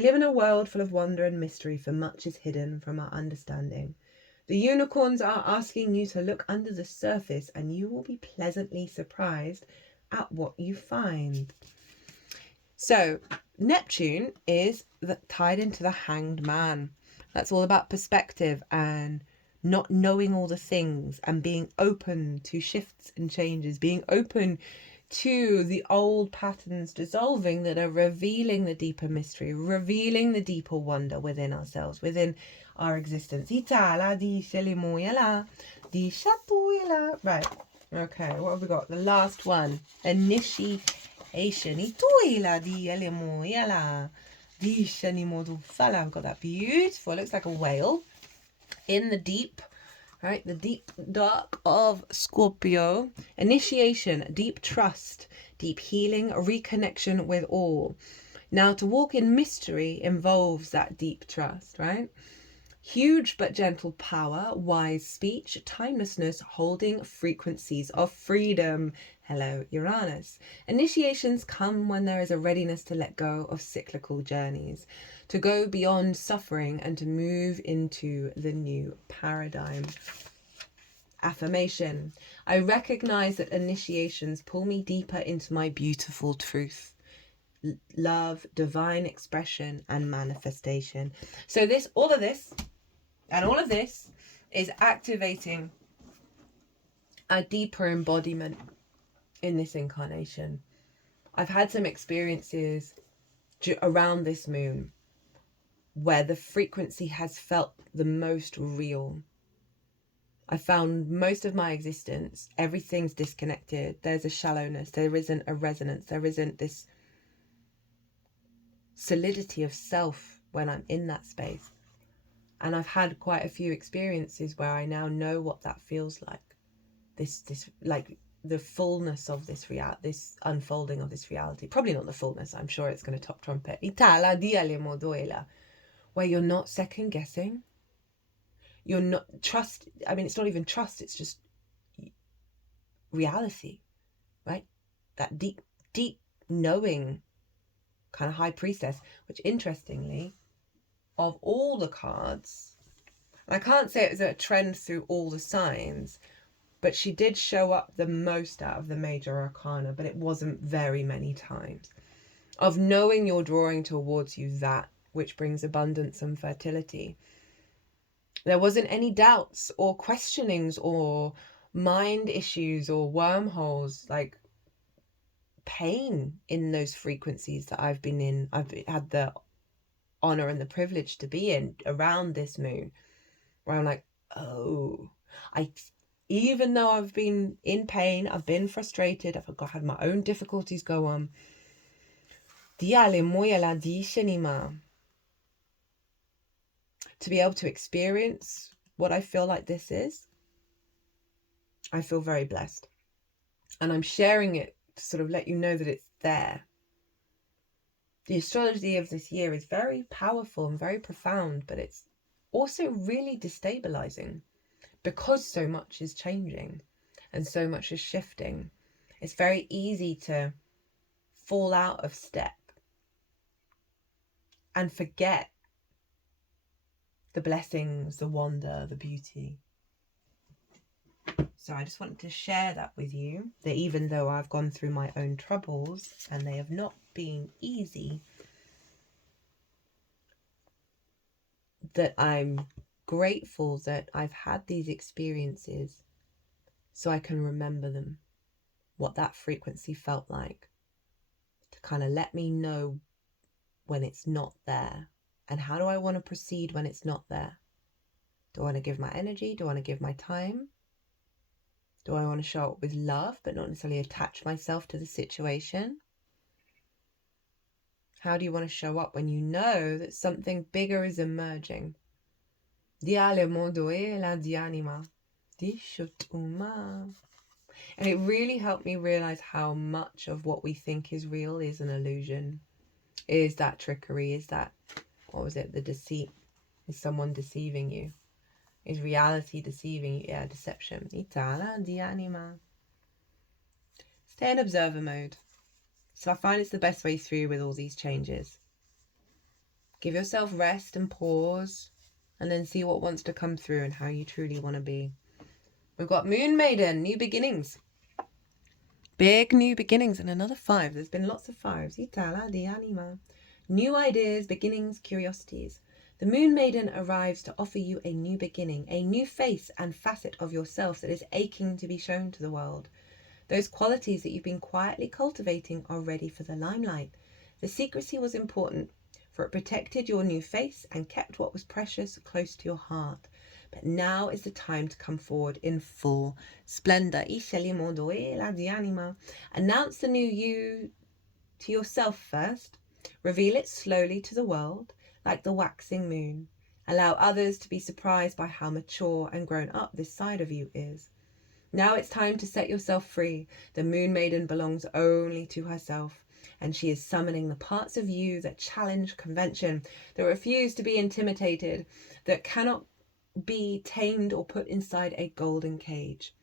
live in a world full of wonder and mystery, for much is hidden from our understanding. The unicorns are asking you to look under the surface, and you will be pleasantly surprised at what you find. So Neptune is tied into the Hanged Man. That's all about perspective and not knowing all the things and being open to shifts and changes, being open to the old patterns dissolving that are revealing the deeper mystery, revealing the deeper wonder within ourselves, within our existence. Right. Okay, what have we got? The last one. Initiation. I've got that beautiful, looks like a whale in the deep. Right, the deep dark of Scorpio. Initiation, deep trust, deep healing, reconnection with all. Now, to walk in mystery involves that deep trust, right? Huge but gentle power, wise speech, timelessness, holding frequencies of freedom. Hello, Uranus. Initiations come when there is a readiness to let go of cyclical journeys, to go beyond suffering and to move into the new paradigm. Affirmation. I recognize that initiations pull me deeper into my beautiful truth, love, divine expression, and manifestation. So all of this is activating a deeper embodiment in this incarnation. I've had some experiences around this moon where the frequency has felt the most real. I found most of my existence, everything's disconnected. There's a shallowness. There isn't a resonance. There isn't this solidity of self when I'm in that space. And I've had quite a few experiences where I now know what that feels like. This like the fullness of this this unfolding of this reality. Probably not the fullness. I'm sure it's going to top trumpet. Where you're not second guessing. You're not trust. I mean, it's not even trust. It's just reality, right? That deep knowing kind of high priestess, which interestingly, of all the cards, and I can't say it was a trend through all the signs, but she did show up the most out of the major arcana, but it wasn't very many times. Of knowing you're drawing towards you that which brings abundance and fertility. There wasn't any doubts or questionings or mind issues or wormholes, like pain in those frequencies that I've been in. I've had the honor and the privilege to be in around this moon, where I'm like, oh, even though I've been in pain, I've been frustrated, I've had my own difficulties go on. To be able to experience what I feel like this is, I feel very blessed. And I'm sharing it to sort of let you know that it's there. The astrology of this year is very powerful and very profound, but it's also really destabilizing because so much is changing and so much is shifting. It's very easy to fall out of step and forget the blessings, the wonder, the beauty. So I just wanted to share that with you, that even though I've gone through my own troubles and they have not been easy, that I'm grateful that I've had these experiences so I can remember them, what that frequency felt like, to kind of let me know when it's not there. And how do I want to proceed when it's not there? Do I want to give my energy? Do I want to give my time? Do I want to show up with love, but not necessarily attach myself to the situation? How do you want to show up when you know that something bigger is emerging? And it really helped me realize how much of what we think is real is an illusion. Is that trickery? Is that, what was it, the deceit? Is someone deceiving you? Is reality deceiving you? Yeah, deception. Stay in observer mode. So I find it's the best way through with all these changes. Give yourself rest and pause and then see what wants to come through and how you truly want to be. We've got Moon Maiden, new beginnings. Big new beginnings, and another 5. There's been lots of 5s. Itala di anima. New ideas, beginnings, curiosities. The Moon Maiden arrives to offer you a new beginning, a new face and facet of yourself that is aching to be shown to the world. Those qualities that you've been quietly cultivating are ready for the limelight. The secrecy was important, for it protected your new face and kept what was precious close to your heart. But now is the time to come forward in full splendor. Announce the new you to yourself first. Reveal it slowly to the world, like the waxing moon. Allow others to be surprised by how mature and grown up this side of you is. Now it's time to set yourself free. The Moon Maiden belongs only to herself, and she is summoning the parts of you that challenge convention, that refuse to be intimidated, that cannot be tamed or put inside a golden cage.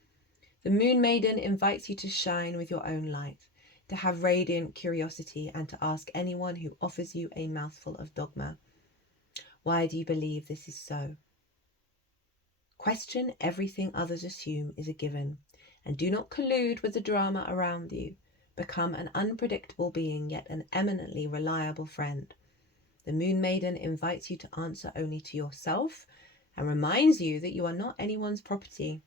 The Moon Maiden invites you to shine with your own light, to have radiant curiosity, and to ask anyone who offers you a mouthful of dogma, why do you believe this is so? Question everything others assume is a given, and do not collude with the drama around you. Become an unpredictable being, yet an eminently reliable friend. The Moon Maiden invites you to answer only to yourself and reminds you that you are not anyone's property.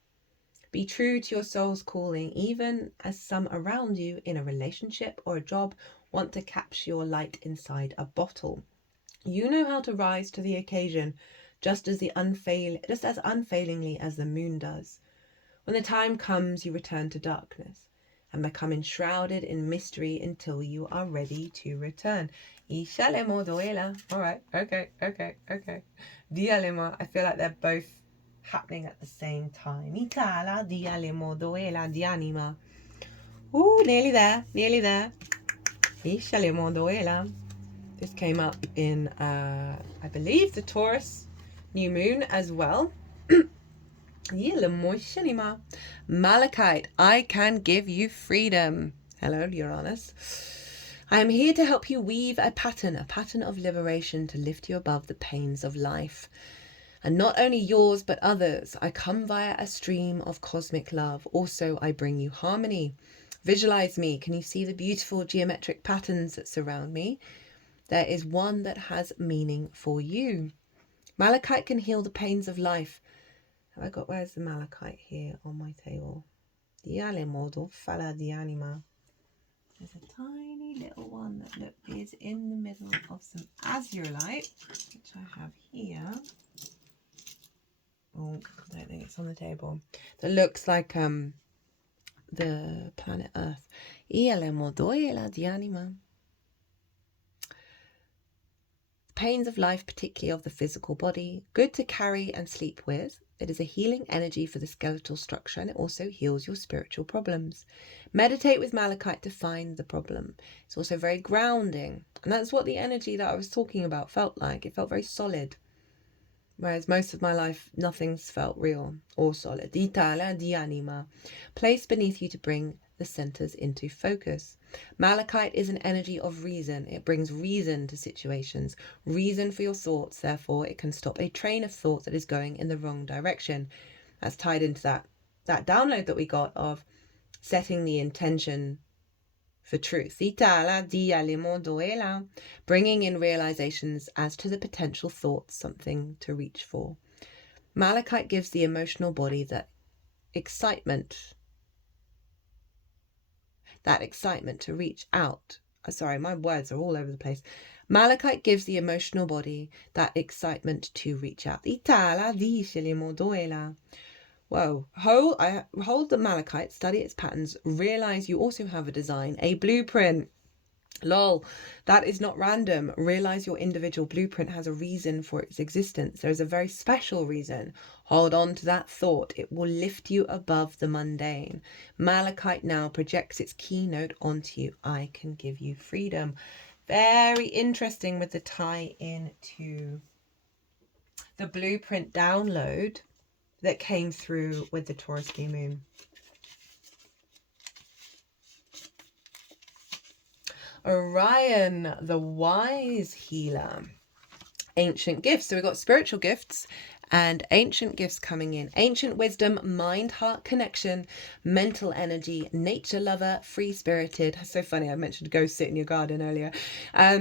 Be true to your soul's calling, even as some around you in a relationship or a job want to capture your light inside a bottle. You know how to rise to the occasion, just as unfailingly as the moon does. When the time comes, you return to darkness and become enshrouded in mystery until you are ready to return. Alright, okay. Dialema, I feel like they're both happening at the same time. Ooh, nearly there. This came up in, I believe, the Taurus new moon as well. Malachite, I can give you freedom. Hello, Uranus. I am here to help you weave a pattern of liberation to lift you above the pains of life. And not only yours, but others. I come via a stream of cosmic love. Also, I bring you harmony. Visualize me. Can you see the beautiful geometric patterns that surround me? There is one that has meaning for you. Malachite can heal the pains of life. Where's the malachite here on my table? There's a tiny little one that is in the middle of some azurite, which I have here. Oh, I don't think it's on the table. That looks like the planet Earth. Pains of life, particularly of the physical body, good to carry and sleep with. It is a healing energy for the skeletal structure, and it also heals your spiritual problems. Meditate with malachite to find the problem. It's also very grounding, and that's what the energy that I was talking about felt like. It felt very solid, whereas most of my life nothing's felt real or solid. Ditala di anima, placed beneath you to bring the centers into focus. Malachite is an energy of reason. It brings reason to situations, reason for your thoughts. Therefore, it can stop a train of thought that is going in the wrong direction. That's tied into that download that we got of setting the intention for truth. Bringing in realizations as to the potential thoughts, something to reach for. Malachite gives the emotional body that excitement to reach out. Sorry, my words are all over the place. Malachite gives the emotional body that excitement to reach out. Whoa. Hold the malachite, study its patterns, realize you also have a design, a blueprint. Lol, that is not random. Realize your individual blueprint has a reason for its existence. There is a very special reason. Hold on to that thought. It will lift you above the mundane. Malachite now projects its keynote onto you. I can give you freedom. Very interesting with the tie in to the blueprint download that came through with the Taurus new moon. Orion, the wise healer. ancient gifts. So we've got spiritual gifts and ancient gifts coming in. Ancient wisdom, mind-heart connection, mental energy, nature lover, free-spirited. So funny, I mentioned go sit in your garden earlier.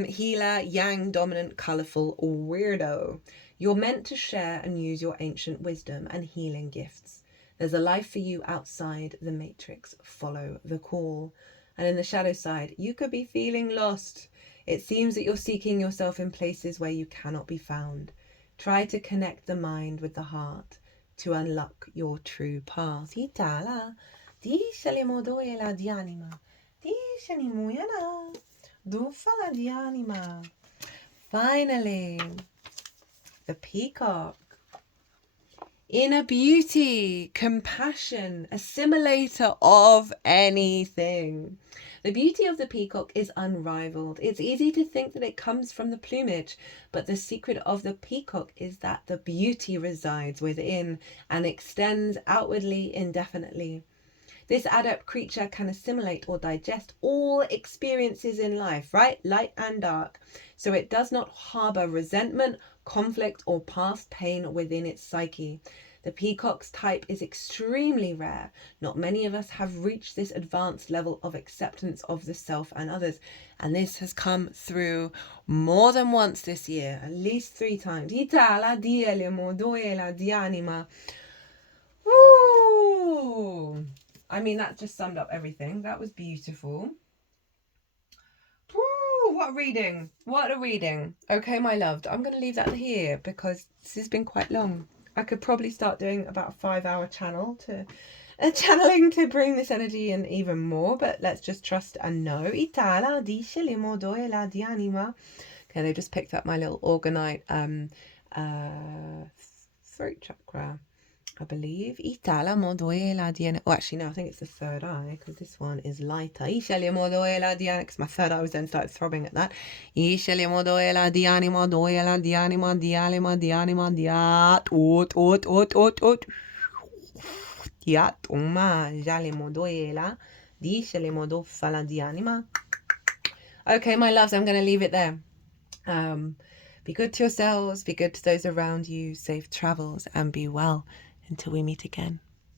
Healer, yang, dominant, colourful, weirdo. You're meant to share and use your ancient wisdom and healing gifts. There's a life for you outside the matrix. Follow the call. And in the shadow side, you could be feeling lost. It seems that you're seeking yourself in places where you cannot be found. Try to connect the mind with the heart to unlock your true path. Itala, dísele modoela di anima, dísele muyana, dufala di anima. Finally, the peacock. Inner beauty, compassion, assimilator of anything. The beauty of the peacock is unrivaled. It's easy to think that it comes from the plumage, but the secret of the peacock is that the beauty resides within and extends outwardly indefinitely. This adept creature can assimilate or digest all experiences in life, right? Light and dark. So it does not harbor resentment, conflict, or past pain within its psyche. The peacock's type is extremely rare. Not many of us have reached this advanced level of acceptance of the self and others. And this has come through more than once this year, at least 3 times. Woo! I mean, that just summed up everything. That was beautiful. Woo! What a reading. What a reading. Okay, my loved, I'm going to leave that here because this has been quite long. I could probably start doing about a 5-hour channeling to bring this energy in even more, but let's just trust and know. Okay, they just picked up my little orgonite throat chakra, I believe. Oh, actually, no, I think it's the third eye because this one is lighter. Because my third eye was then started throbbing at that. Okay, my loves, I'm going to leave it there. Be good to yourselves, be good to those around you, safe travels, and be well until we meet again.